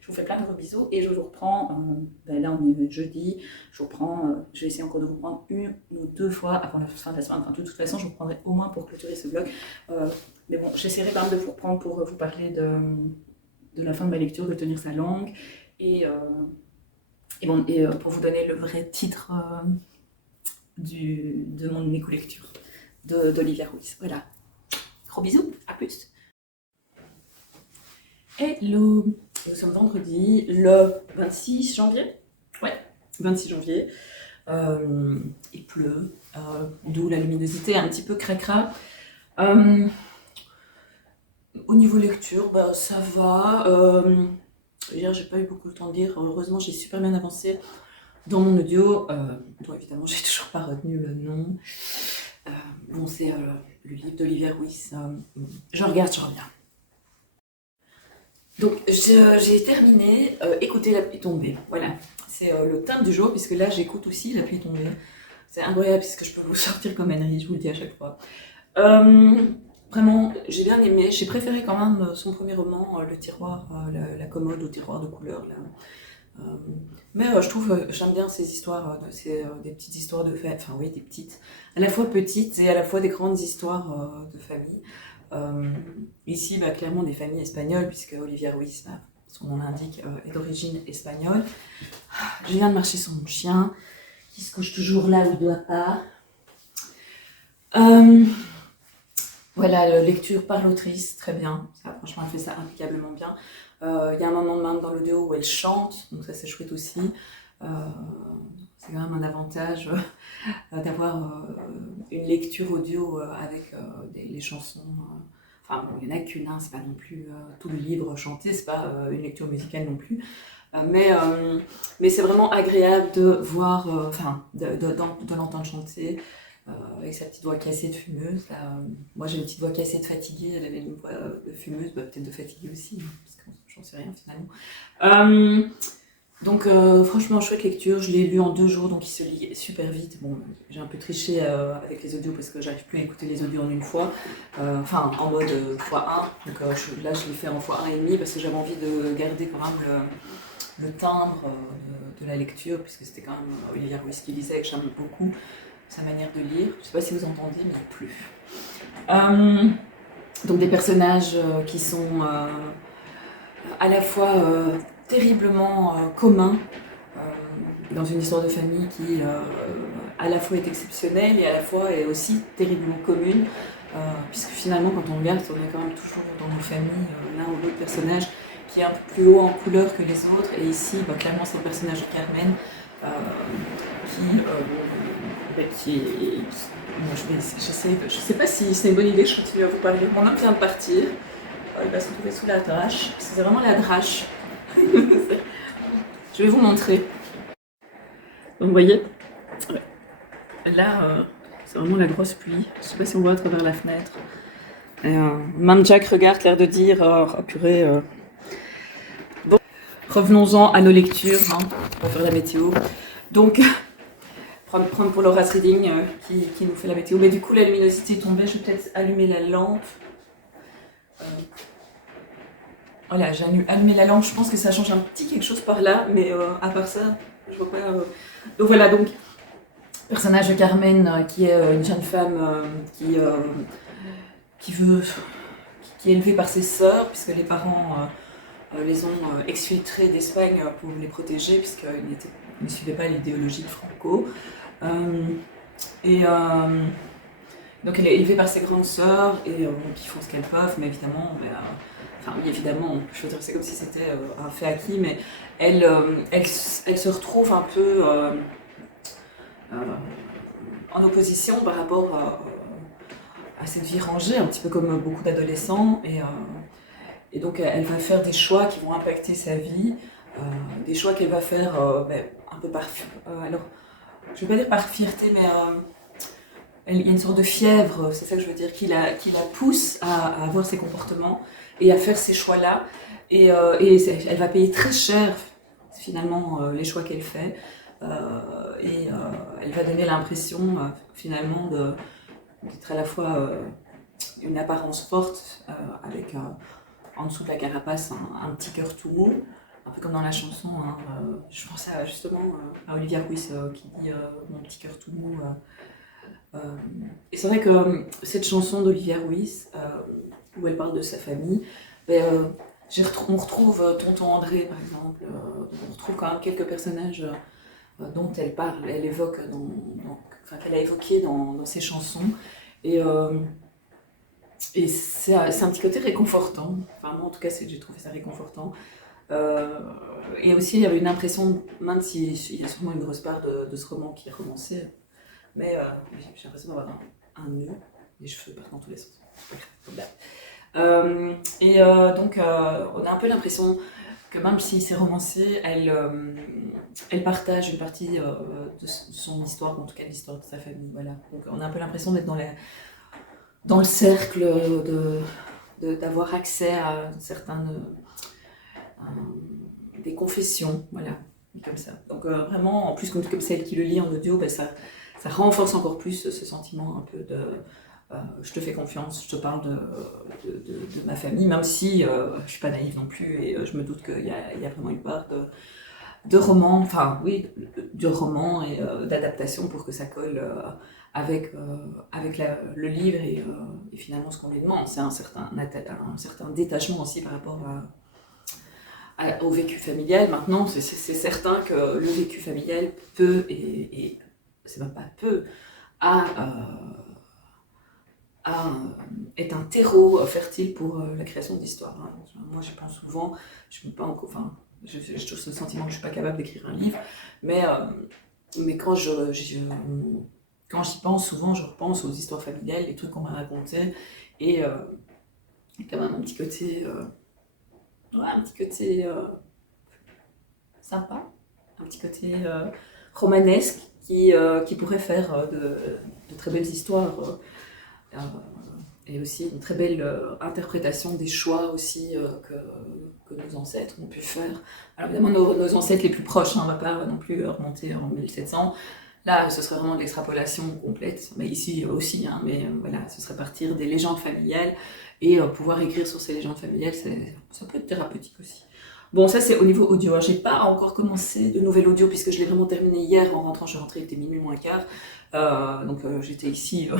Je vous fais plein de gros bisous et je vous reprends. Là, on est jeudi. Je vais essayer encore de vous prendre 1 ou 2 fois avant la fin de la semaine. Enfin, de toute façon, je vous prendrai au moins pour clôturer ce vlog. Mais bon, j'essaierai quand même de vous reprendre pour vous parler de la fin de ma lecture, de tenir sa langue. Et pour vous donner le vrai titre de mon éco-lecture d'Olivia Ruiz. Voilà. Gros bisous, à plus. Hello, nous sommes vendredi, le 26 janvier. Ouais, 26 janvier. Il pleut, d'où la luminosité un petit peu cracra. Euh, Au niveau lecture, bah, ça va. Hier, j'ai pas eu beaucoup le temps de lire. Heureusement, j'ai super bien avancé dans mon audio, dont évidemment, j'ai toujours pas retenu le nom. Euh, bon, c'est le livre d'Olivia Ruiz. Je regarde, je reviens. Donc, j'ai terminé Écouter la pluie tomber. Voilà, c'est le thème du jour, puisque là, j'écoute aussi la pluie tomber. C'est incroyable, puisque je peux vous sortir comme Henry, je vous le dis à chaque fois. Euh, Vraiment, j'ai bien aimé. J'ai préféré quand même son premier roman, Le tiroir, la commode au tiroir de couleur. Là. Euh, mais je trouve, j'aime bien ces histoires, des petites histoires de famille. Enfin, oui, des petites, à la fois petites et à la fois des grandes histoires de famille. Euh, Ici, bah, clairement des familles espagnoles, puisque Olivia Ruiz, bah, son nom l'indique, est d'origine espagnole. Je viens de marcher sur mon chien, qui se couche toujours là où il ne doit pas. Voilà, lecture par l'autrice, très bien. Ça, franchement, elle fait ça impeccablement bien. Il y a un moment même dans l'audio où elle chante, donc ça c'est chouette aussi. Euh, c'est quand même un avantage d'avoir une lecture audio avec les chansons. Enfin bon, il n'y en a qu'une, hein, c'est pas non plus tout le livre chanté, c'est pas une lecture musicale non plus. Mais c'est vraiment agréable de voir, enfin, de l'entendre chanter. Avec sa petite voix cassée de fumeuse. Là, moi j'ai une petite voix cassée de fatiguée, elle avait une voix de fumeuse, bah, peut-être de fatiguée aussi, hein, parce que j'en sais rien finalement. Donc franchement chouette lecture, je l'ai lu en 2 jours, donc il se lit super vite. Bon, j'ai un peu triché avec les audios parce que j'arrive plus à écouter les audios en une fois, enfin en mode x1, donc là je l'ai fait en x1,5 parce que j'avais envie de garder quand même le timbre de la lecture, puisque c'était quand même Olivia Ruiz qui lisait et que j'aime beaucoup sa manière de lire. Je ne sais pas si vous entendez, mais plus. Donc des personnages qui sont à la fois terriblement communs dans une histoire de famille qui à la fois est exceptionnelle et à la fois est aussi terriblement commune, puisque finalement quand on regarde, on a quand même toujours dans nos familles l'un ou l'autre personnage qui est un peu plus haut en couleur que les autres, et ici bah, clairement c'est le personnage de Carmen moi, je sais pas si c'est une bonne idée, je continue à vous parler. Mon homme vient de partir, il va se retrouver sous la drache, c'est vraiment la drache. Je vais vous montrer. Donc, vous voyez, là, c'est vraiment la grosse pluie. Je sais pas si on voit à travers la fenêtre. Et, Mme Jack regarde, l'air de dire oh purée. Bon, revenons-en à nos lectures. Hein. On va faire la météo. Donc, prendre pour l'Horace Reading qui nous fait la météo. Mais du coup, la luminosité est tombée. Je vais peut-être allumer la lampe. Voilà, j'ai allumé la lampe. Je pense que ça change un petit quelque chose par là. Mais à part ça, je vois pas. Donc voilà, donc, personnage de Carmen qui est une jeune femme qui est élevée par ses sœurs, puisque les parents les ont exfiltrés d'Espagne pour les protéger, puisqu'ils ne suivaient pas l'idéologie de Franco. Donc elle est élevée par ses grandes sœurs et qui font ce qu'elles peuvent, mais évidemment, enfin oui évidemment, je veux dire c'est comme si c'était un fait acquis, mais elle se retrouve un peu en opposition par rapport à cette vie rangée, un petit peu comme beaucoup d'adolescents, et donc elle va faire des choix qui vont impacter sa vie, des choix qu'elle va faire un peu par... alors, je ne vais pas dire par fierté, mais il y a une sorte de fièvre, c'est ça que je veux dire, qui la pousse à avoir ces comportements et à faire ces choix-là. Et elle va payer très cher, finalement, les choix qu'elle fait. Elle va donner l'impression, finalement, d'être à la fois une apparence forte, avec en dessous de la carapace un petit cœur tout mou. Un peu comme dans la chanson, hein, je pensais justement à Olivia Ruiz qui dit mon petit cœur tout mou. Et c'est vrai que cette chanson d'Olivia Ruiz, où elle parle de sa famille, on retrouve Tonton André par exemple, on retrouve quand même quelques personnages dont elle parle, elle évoque, qu'elle a évoqué dans ses chansons. Et c'est un petit côté réconfortant. Enfin, moi, en tout cas, j'ai trouvé ça réconfortant. Et aussi, il y avait une impression, même s'il y a sûrement une grosse part de ce roman qui est romancé, mais j'ai l'impression d'avoir un nœud, les cheveux partent dans tous les sens. C'est pas grave. Donc, on a un peu l'impression que même si c'est romancé, elle partage une partie de son histoire, en tout cas l'histoire de sa famille. Voilà. Donc, on a un peu l'impression d'être dans le cercle, d'avoir accès à certaines des confessions, voilà, comme ça. Donc vraiment, en plus comme c'est elle qui le lit en audio, ben, ça renforce encore plus ce sentiment un peu de je te fais confiance, je te parle de ma famille, même si je suis pas naïve non plus et je me doute qu'il y a vraiment une part de roman, enfin oui, de roman et d'adaptation pour que ça colle avec le livre et finalement ce qu'on lui demande. C'est un certain détachement aussi par rapport au vécu familial. Maintenant, c'est certain que le vécu familial peut, et c'est même pas peu, est un terreau fertile pour la création d'histoires. Hein. Moi, je pense souvent, je peux pas encore, enfin, j'ai toujours ce sentiment que je suis pas capable d'écrire un livre, mais quand quand j'y pense, souvent, je repense aux histoires familiales, les trucs qu'on m'a racontés, et il y a quand même un petit côté, sympa, un petit côté romanesque qui pourrait faire de très belles histoires. Et aussi une très belle interprétation des choix aussi que nos ancêtres ont pu faire. Alors évidemment, nos ancêtres les plus proches, hein, on ne va pas non plus remonter en 1700. Là, ce serait vraiment de l'extrapolation complète, mais ici aussi, hein, mais voilà, ce serait partir des légendes familiales et pouvoir écrire sur ces légendes familiales, ça peut être thérapeutique aussi. Bon, ça c'est au niveau audio. J'ai pas encore commencé de nouvel audio puisque je l'ai vraiment terminé hier en rentrant. Je suis rentrée, il était minuit moins quart. Donc j'étais ici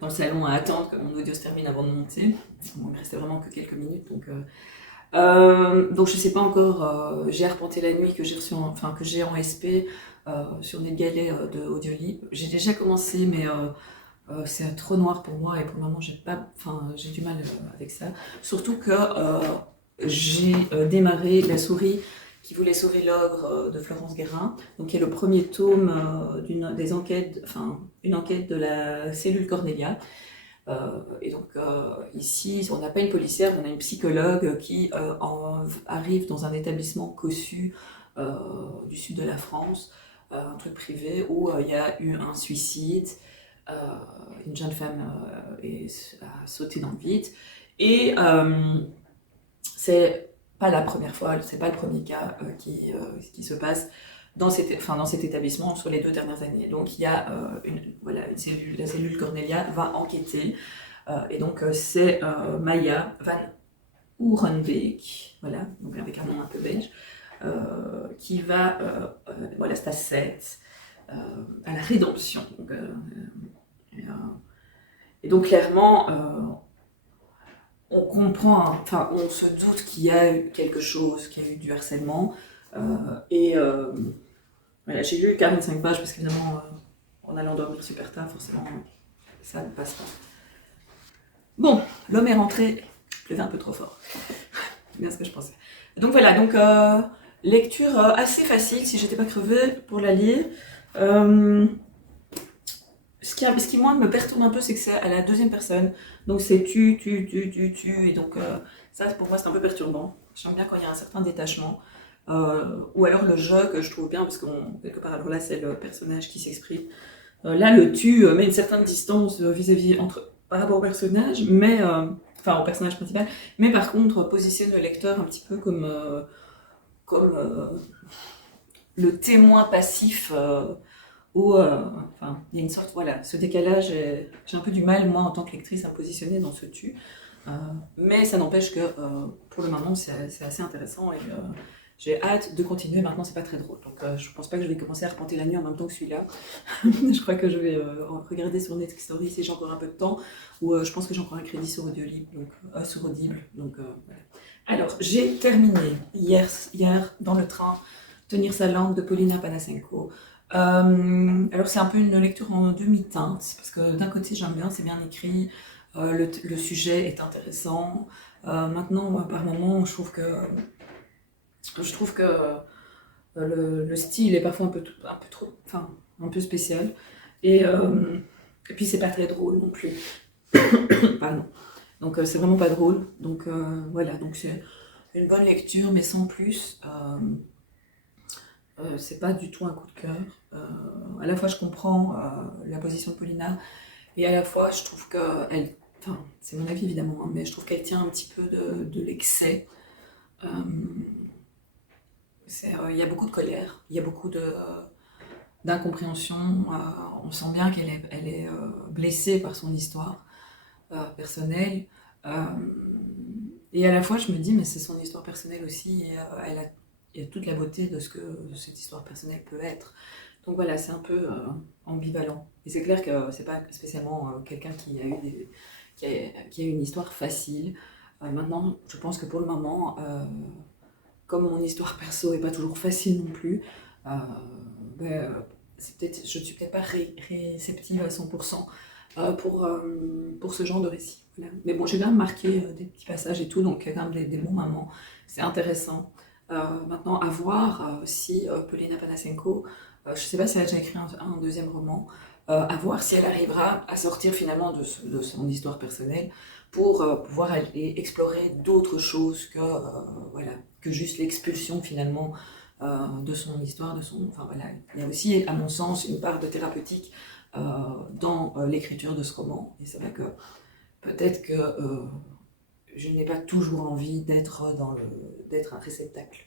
dans le salon à attendre que mon audio se termine avant de monter. Bon, il me restait vraiment que quelques minutes. Donc je sais pas encore. J'ai arpenté la nuit que j'ai reçu, que j'ai en SP sur des galets de Audiolib. J'ai déjà commencé, mais c'est trop noir pour moi et pour le moment j'ai du mal avec ça. Surtout que j'ai démarré La souris qui voulait sauver l'ogre de Florence Guérin, donc qui est le premier tome une enquête de la cellule Cornelia. Et donc ici, on n'a pas une policière, on a une psychologue qui arrive dans un établissement cossu du sud de la France, un truc privé où il y a eu un suicide, une jeune femme a sauté dans le vide et c'est pas la première fois, c'est pas le premier cas qui se passe dans cet établissement sur les 2 dernières années. Donc il y a la cellule Cornelia va enquêter et donc c'est Maya van Oerenbeek, voilà, donc avec un nom un peu belge, qui va, voilà, c'est à 7, à la rédemption. Donc, et donc clairement, on comprend, on se doute qu'il y a eu quelque chose, qu'il y a eu du harcèlement. Voilà, j'ai lu 45 pages parce qu'évidemment, en allant dormir super tard, forcément, ça ne passe pas. Bon, l'homme est rentré, il pleuvait un peu trop fort. C'est bien ce que je pensais. Donc voilà, lecture assez facile si j'étais pas crevée pour la lire. Ce qui moi me perturbe un peu, c'est que c'est à la deuxième personne, donc c'est tu, et donc ça pour moi c'est un peu perturbant. J'aime bien quand il y a un certain détachement, ou alors le jeu que je trouve bien, parce que quelque part, alors là c'est le personnage qui s'exprime. Là le tu met une certaine distance vis-à-vis par rapport au personnage, mais au personnage principal, mais par contre positionne le lecteur un petit peu comme le témoin passif. Où il y a une sorte, voilà, ce décalage, j'ai un peu du mal, moi, en tant que lectrice, à me positionner dans ce tu. Mais ça n'empêche que, pour le moment, c'est assez intéressant et j'ai hâte de continuer. Maintenant, c'est pas très drôle, donc je pense pas que je vais commencer à arpenter la nuit en même temps que celui-là. Je crois que je vais regarder sur Netflix Story si j'ai encore un peu de temps, ou je pense que j'ai encore un crédit sur Audiolib, sur Audible, donc voilà. Alors, j'ai terminé hier dans le train Tenir sa langue de Paulina Panasenko. Alors c'est un peu une lecture en demi-teinte, parce que d'un côté j'aime bien, c'est bien écrit, le sujet est intéressant. Maintenant, par moments, je trouve que Je trouve que le style est parfois un peu trop, enfin, un peu spécial. Et puis c'est pas très drôle non plus. Pardon. Donc c'est vraiment pas drôle. Donc voilà, donc c'est une bonne lecture, mais sans plus. C'est pas du tout un coup de cœur. À la fois je comprends la position de Paulina, et à la fois je trouve que elle, enfin c'est mon avis évidemment, hein, mais je trouve qu'elle tient un petit peu de l'excès. Euh, il y a beaucoup de colère, il y a beaucoup d'incompréhension. On sent bien elle est blessée par son histoire personnelle. Euh, et à la fois, je me dis, mais c'est son histoire personnelle aussi, et il y a toute la beauté de ce que cette histoire personnelle peut être. Donc voilà, c'est un peu ambivalent. Et c'est clair que c'est pas spécialement quelqu'un qui a eu qui a eu une histoire facile. Maintenant, je pense que pour le moment, comme mon histoire perso est pas toujours facile non plus, euh, je ne suis peut-être pas réceptive à 100% pour ce genre de récit. Voilà. Mais bon, j'ai quand même marqué des petits passages et tout, donc il y a quand même des bons moments. C'est intéressant. Maintenant, à voir si Polina Panasenko, je ne sais pas si elle a déjà écrit un deuxième roman, à voir si elle arrivera à sortir finalement de son histoire personnelle pour pouvoir aller explorer d'autres choses que, voilà, que juste l'expulsion finalement de son histoire, enfin voilà, il y a aussi, à mon sens, une part de thérapeutique dans l'écriture de ce roman. Et c'est vrai que peut-être que je n'ai pas toujours envie d'être un réceptacle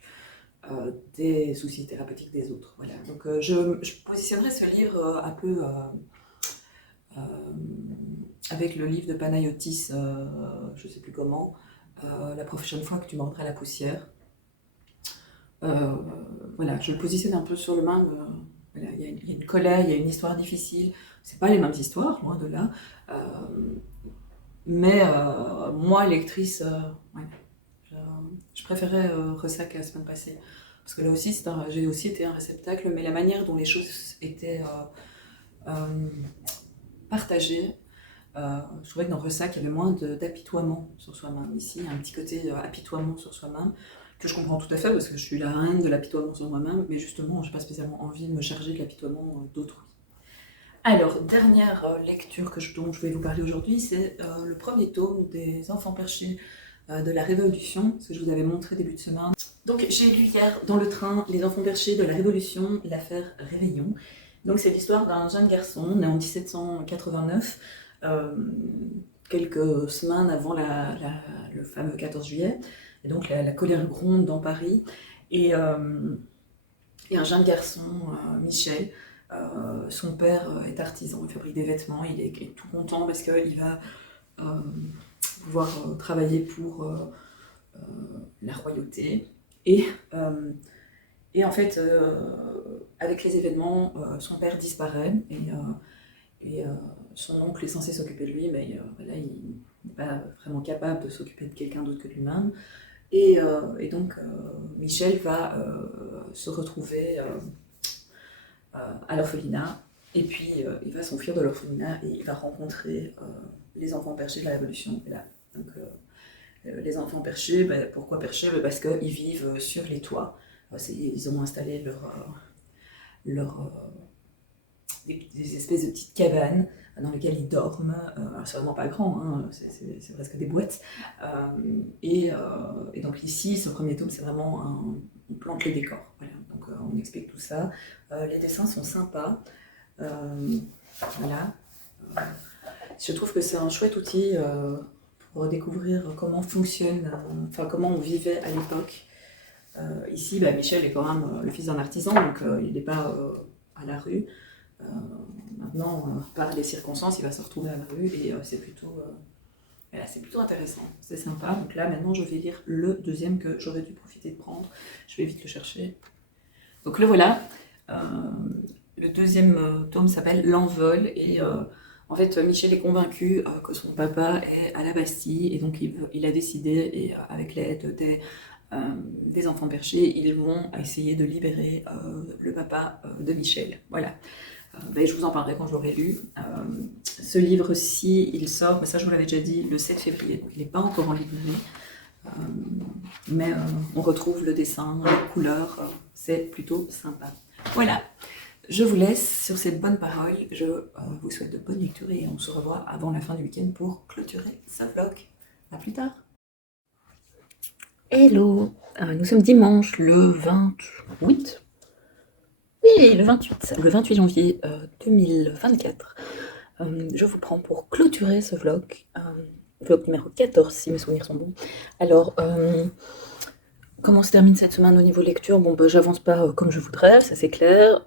des soucis thérapeutiques des autres. Voilà. Donc je positionnerai ce livre un peu euh, avec le livre de Panayotis, je ne sais plus comment, la prochaine fois que tu mordras la poussière. Euh, voilà, je le positionne un peu sur le même. Voilà, il y a une colère, il y a une histoire difficile. C'est pas les mêmes histoires, loin de là. Mais moi, lectrice, ouais, je, je préférais Ressac la semaine passée. Parce que là aussi, j'ai aussi été un réceptacle, mais la manière dont les choses étaient euh, partagées, je trouvais que dans Ressac, il y avait moins d'apitoiement sur soi-même. Ici, il y a un petit côté apitoiement sur soi-même, que je comprends tout à fait, parce que je suis la reine de l'apitoiement sur moi-même, mais justement, je n'ai pas spécialement envie de me charger de l'apitoiement d'autrui. Alors, dernière lecture dont je vais vous parler aujourd'hui, c'est le premier tome des Enfants perchés de la Révolution, ce que je vous avais montré début de semaine. Donc, j'ai lu hier dans le train Les Enfants perchés de la Révolution, l'affaire Réveillon. Donc, c'est l'histoire d'un jeune garçon né en 1789, quelques semaines avant le fameux 14 juillet. Et donc, la colère gronde dans Paris. Et un jeune garçon, Michel, son père est artisan, il fabrique des vêtements, il est tout content parce qu'il va pouvoir travailler pour la royauté. Et, euh, et en fait, avec les événements, son père disparaît et son oncle est censé s'occuper de lui, mais là, il n'est pas vraiment capable de s'occuper de quelqu'un d'autre que lui-même. Et donc, Michel va se retrouver à l'orphelinat, et puis il va s'enfuir de l'orphelinat et il va rencontrer les enfants perchés de la Révolution. Et là, donc, les enfants perchés, pourquoi perchés? Parce qu'ils vivent sur les toits. Ils ont installé des espèces de petites cabanes dans lesquelles ils dorment. Alors c'est vraiment pas grand, hein, c'est presque des boîtes. Et donc ici, ce premier tome, c'est vraiment on plante les décors. Voilà. Donc on explique tout ça. Les dessins sont sympas. Voilà. Je trouve que c'est un chouette outil pour découvrir comment fonctionne, enfin comment on vivait à l'époque. Ici, Michel est quand même le fils d'un artisan, donc il n'est pas à la rue. Maintenant, par les circonstances, il va se retrouver à la rue et c'est plutôt intéressant. C'est sympa. Donc là, maintenant, je vais lire le deuxième que j'aurais dû profiter de prendre. Je vais vite le chercher. Donc le voilà. Le deuxième tome s'appelle L'Envol et en fait, Michel est convaincu que son papa est à la Bastille et donc il a décidé, et avec l'aide des enfants perchés, ils vont essayer de libérer le papa de Michel. Voilà. Je vous en parlerai quand je l'aurai lu. Ce livre-ci, il sort, mais ça je vous l'avais déjà dit, le 7 février, donc il n'est pas encore en librairie. Mais on retrouve le dessin, les couleurs, c'est plutôt sympa. Voilà, je vous laisse sur cette bonne parole. Je vous souhaite de bonnes lectures et on se revoit avant la fin du week-end pour clôturer ce vlog. À plus tard. Hello, nous sommes dimanche le 28. Oui, le 28 janvier 2024. Je vous prends pour clôturer ce vlog. Vlog numéro 14 si mes souvenirs sont bons. Alors, comment se termine cette semaine au niveau lecture? Bon, bah, j'avance pas comme je voudrais, ça c'est clair.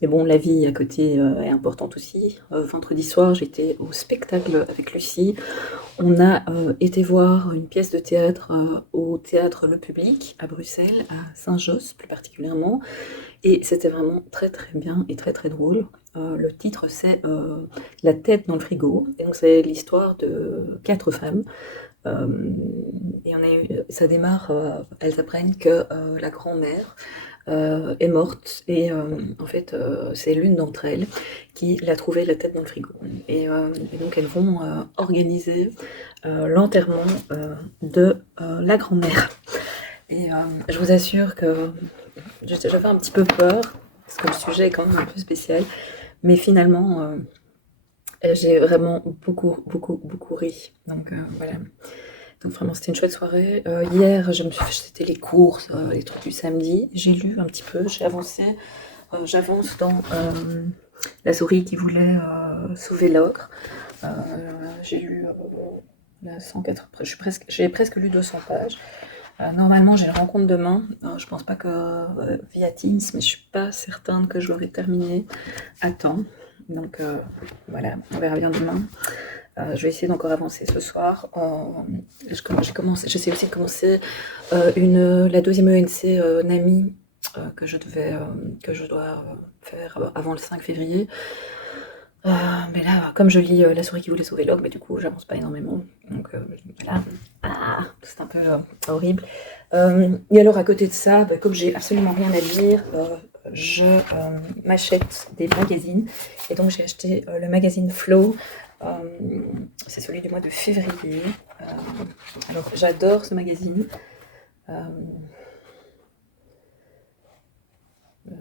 Mais bon, la vie à côté est importante aussi. Vendredi soir, j'étais au spectacle avec Lucie. On a été voir une pièce de théâtre au théâtre Le Public à Bruxelles, à Saint-Josse plus particulièrement. Et c'était vraiment très très bien et très très drôle. Le titre c'est La tête dans le frigo. Et donc c'est l'histoire de 4 femmes. Et ça démarre, elles apprennent que la grand-mère est morte et en fait c'est l'une d'entre elles qui l'a trouvé la tête dans le frigo. Et donc elles vont organiser l'enterrement de la grand-mère. Et je vous assure que j'avais un petit peu peur parce que le sujet est quand même un peu spécial, mais finalement j'ai vraiment beaucoup ri. Donc voilà. Donc vraiment c'était une chouette soirée. Hier c'était les courses, les trucs du samedi. J'ai lu un petit peu, j'ai avancé. J'avance dans La souris qui voulait sauver l'ogre. J'ai lu la 104. J'ai presque lu 200 pages. Normalement j'ai une rencontre demain. Je pense pas que via Teams, mais je suis pas certaine que je l'aurai terminé à temps. Donc voilà, on verra bien demain. Je vais essayer d'encore avancer ce soir. J'essaie aussi de commencer la deuxième ENC NAMI que je dois faire avant le 5 février. Mais là, comme je lis La souris qui voulait sauver l'ogre, mais du coup, j'avance pas énormément. Donc voilà, c'est un peu horrible. Et alors, à côté de ça, comme j'ai absolument rien à lire, je m'achète des magazines. Et donc, j'ai acheté le magazine Flow. C'est celui du mois de février. Alors, j'adore ce magazine.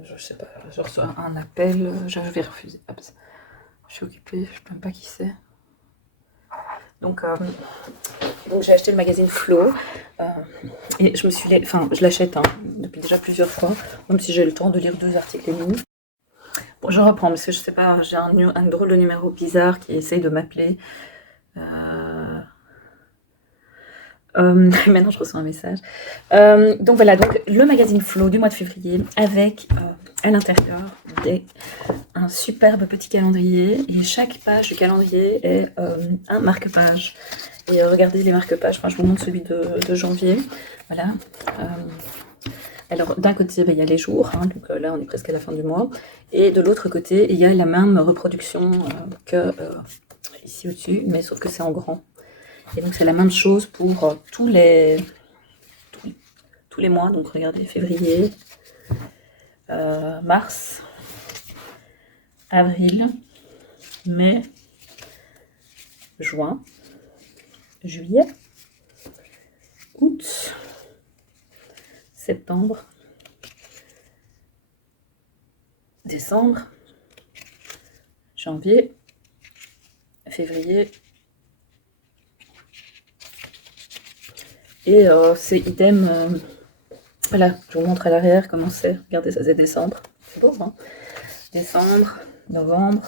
Je sais pas, je reçois un appel, je vais refuser. Hop. Je suis occupée, je ne sais même pas qui c'est. Donc j'ai acheté le magazine Flow et je l'achète depuis déjà plusieurs fois, même si j'ai le temps de lire 2 articles et demi. Bon, je reprends parce que je sais pas, j'ai un drôle de numéro bizarre qui essaye de m'appeler. Maintenant je reçois un message. Donc voilà, donc le magazine Flow du mois de février avec à l'intérieur un superbe petit calendrier et chaque page du calendrier est un marque-page. Et regardez les marque-pages, je vous montre celui de janvier. Voilà. Alors d'un côté il y a les jours, donc là on est presque à la fin du mois, et de l'autre côté il y a la même reproduction que ici au-dessus, mais sauf que c'est en grand. Et donc c'est la même chose pour tous les mois. Donc regardez, février, mars, avril, mai, juin, juillet, août, septembre, décembre, janvier, février. Et c'est idem. Voilà, je vous montre à l'arrière comment c'est. Regardez, ça c'est décembre. C'est beau, hein? Décembre, novembre.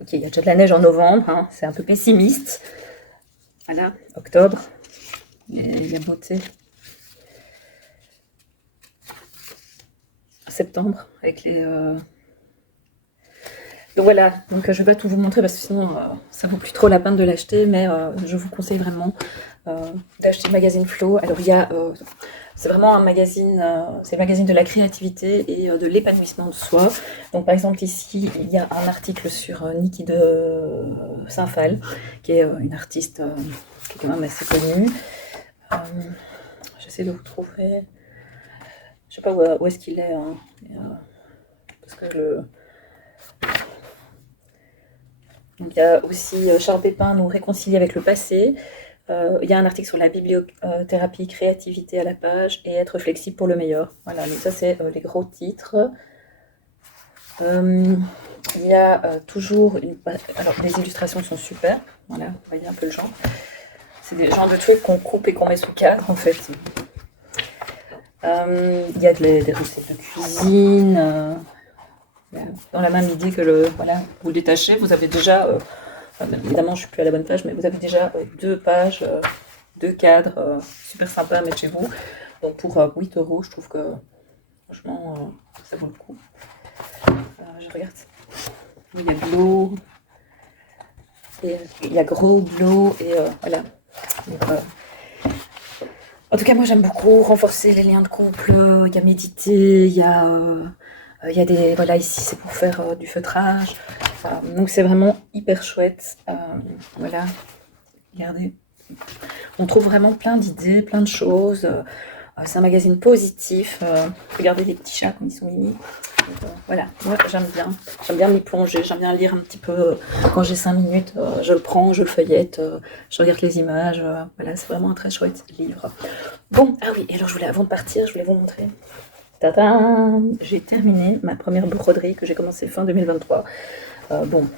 Ok, il y a déjà de la neige en novembre, c'est un peu pessimiste. Voilà, octobre. Il y a beauté. Septembre, avec les... Donc voilà, donc je vais pas tout vous montrer parce que sinon ça vaut plus trop la peine de l'acheter, mais je vous conseille vraiment d'acheter le magazine Flow. Alors il y a, c'est vraiment un magazine, c'est le magazine de la créativité et de l'épanouissement de soi. Donc par exemple ici, il y a un article sur Niki de Saint-Phal, qui est une artiste qui est quand même assez connue. J'essaie de vous trouver, je sais pas où est-ce qu'il est, parce que Donc il y a aussi Charles Pépin, nous réconcilier avec le passé. Il y a un article sur la bibliothérapie, créativité à la page et être flexible pour le meilleur. Voilà, donc ça c'est les gros titres. Il y a toujours une... Alors les illustrations sont super, voilà, vous voyez un peu le genre. C'est des genres de trucs qu'on coupe et qu'on met sous cadre en fait. Il y a des recettes de cuisine. Dans la même idée que voilà, vous le détachez, vous avez déjà, évidemment je suis plus à la bonne page, mais vous avez déjà 2 pages, 2 cadres super sympas à mettre chez vous. Donc pour 8 euros, je trouve que franchement ça vaut le coup. Je regarde. Il y a Glow, et il y a Gros, Glow, et voilà. Donc, en tout cas, moi j'aime beaucoup renforcer les liens de couple. Il y a méditer, il y a des... Voilà, ici c'est pour faire du feutrage. Donc c'est vraiment hyper chouette. Voilà, regardez. On trouve vraiment plein d'idées, plein de choses. C'est un magazine positif. Regardez les petits chats comme ils sont mignons. Voilà, moi j'aime bien m'y plonger, j'aime bien lire un petit peu. Quand j'ai 5 minutes, je le prends, je le feuillette, je regarde les images. Voilà, c'est vraiment un très chouette livre. Bon, ah oui, et alors avant de partir, je voulais vous montrer. Tadam! J'ai terminé ma première broderie que j'ai commencé fin 2023. Bon,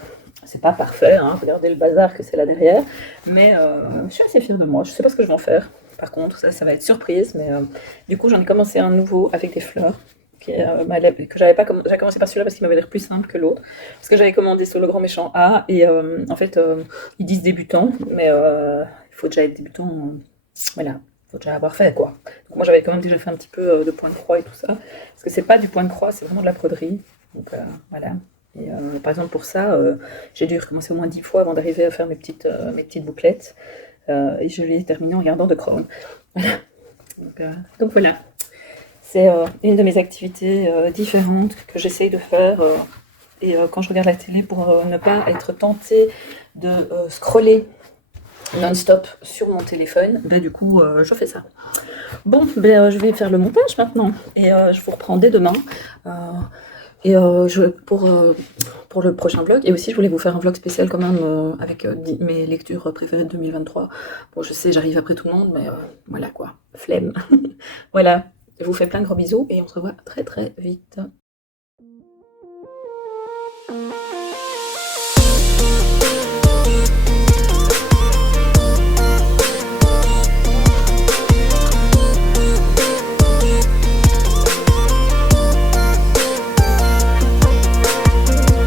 c'est pas parfait, hein, regardez le bazar que c'est là derrière, mais je suis assez fière de moi. Je sais pas ce que je vais en faire. Par contre, ça va être surprise, mais du coup j'en ai commencé un nouveau avec des fleurs. Que j'avais pas j'ai commencé par celui-là parce qu'il m'avait l'air plus simple que l'autre, parce que j'avais commandé sur le grand méchant A, et en fait ils disent débutant, mais il faut déjà être débutant, voilà, il faut déjà avoir fait quoi. Donc moi j'avais quand même déjà fait un petit peu de point de croix et tout ça, parce que c'est pas du point de croix, c'est vraiment de la broderie, donc voilà. Et par exemple pour ça, j'ai dû recommencer au moins 10 fois avant d'arriver à faire mes petites bouclettes, et je l'ai terminé en regardant The Crown. Donc voilà. C'est une de mes activités différentes que j'essaye de faire. Et quand je regarde la télé, pour ne pas être tentée de scroller non-stop sur mon téléphone, ben, du coup, je fais ça. Bon, ben, je vais faire le montage maintenant. Et je vous reprends dès demain. Et pour le prochain vlog. Et aussi, je voulais vous faire un vlog spécial quand même avec mes lectures préférées de 2023. Bon, je sais, j'arrive après tout le monde, mais voilà quoi, flemme. Voilà. Je vous fais plein de gros bisous et on se revoit très très vite.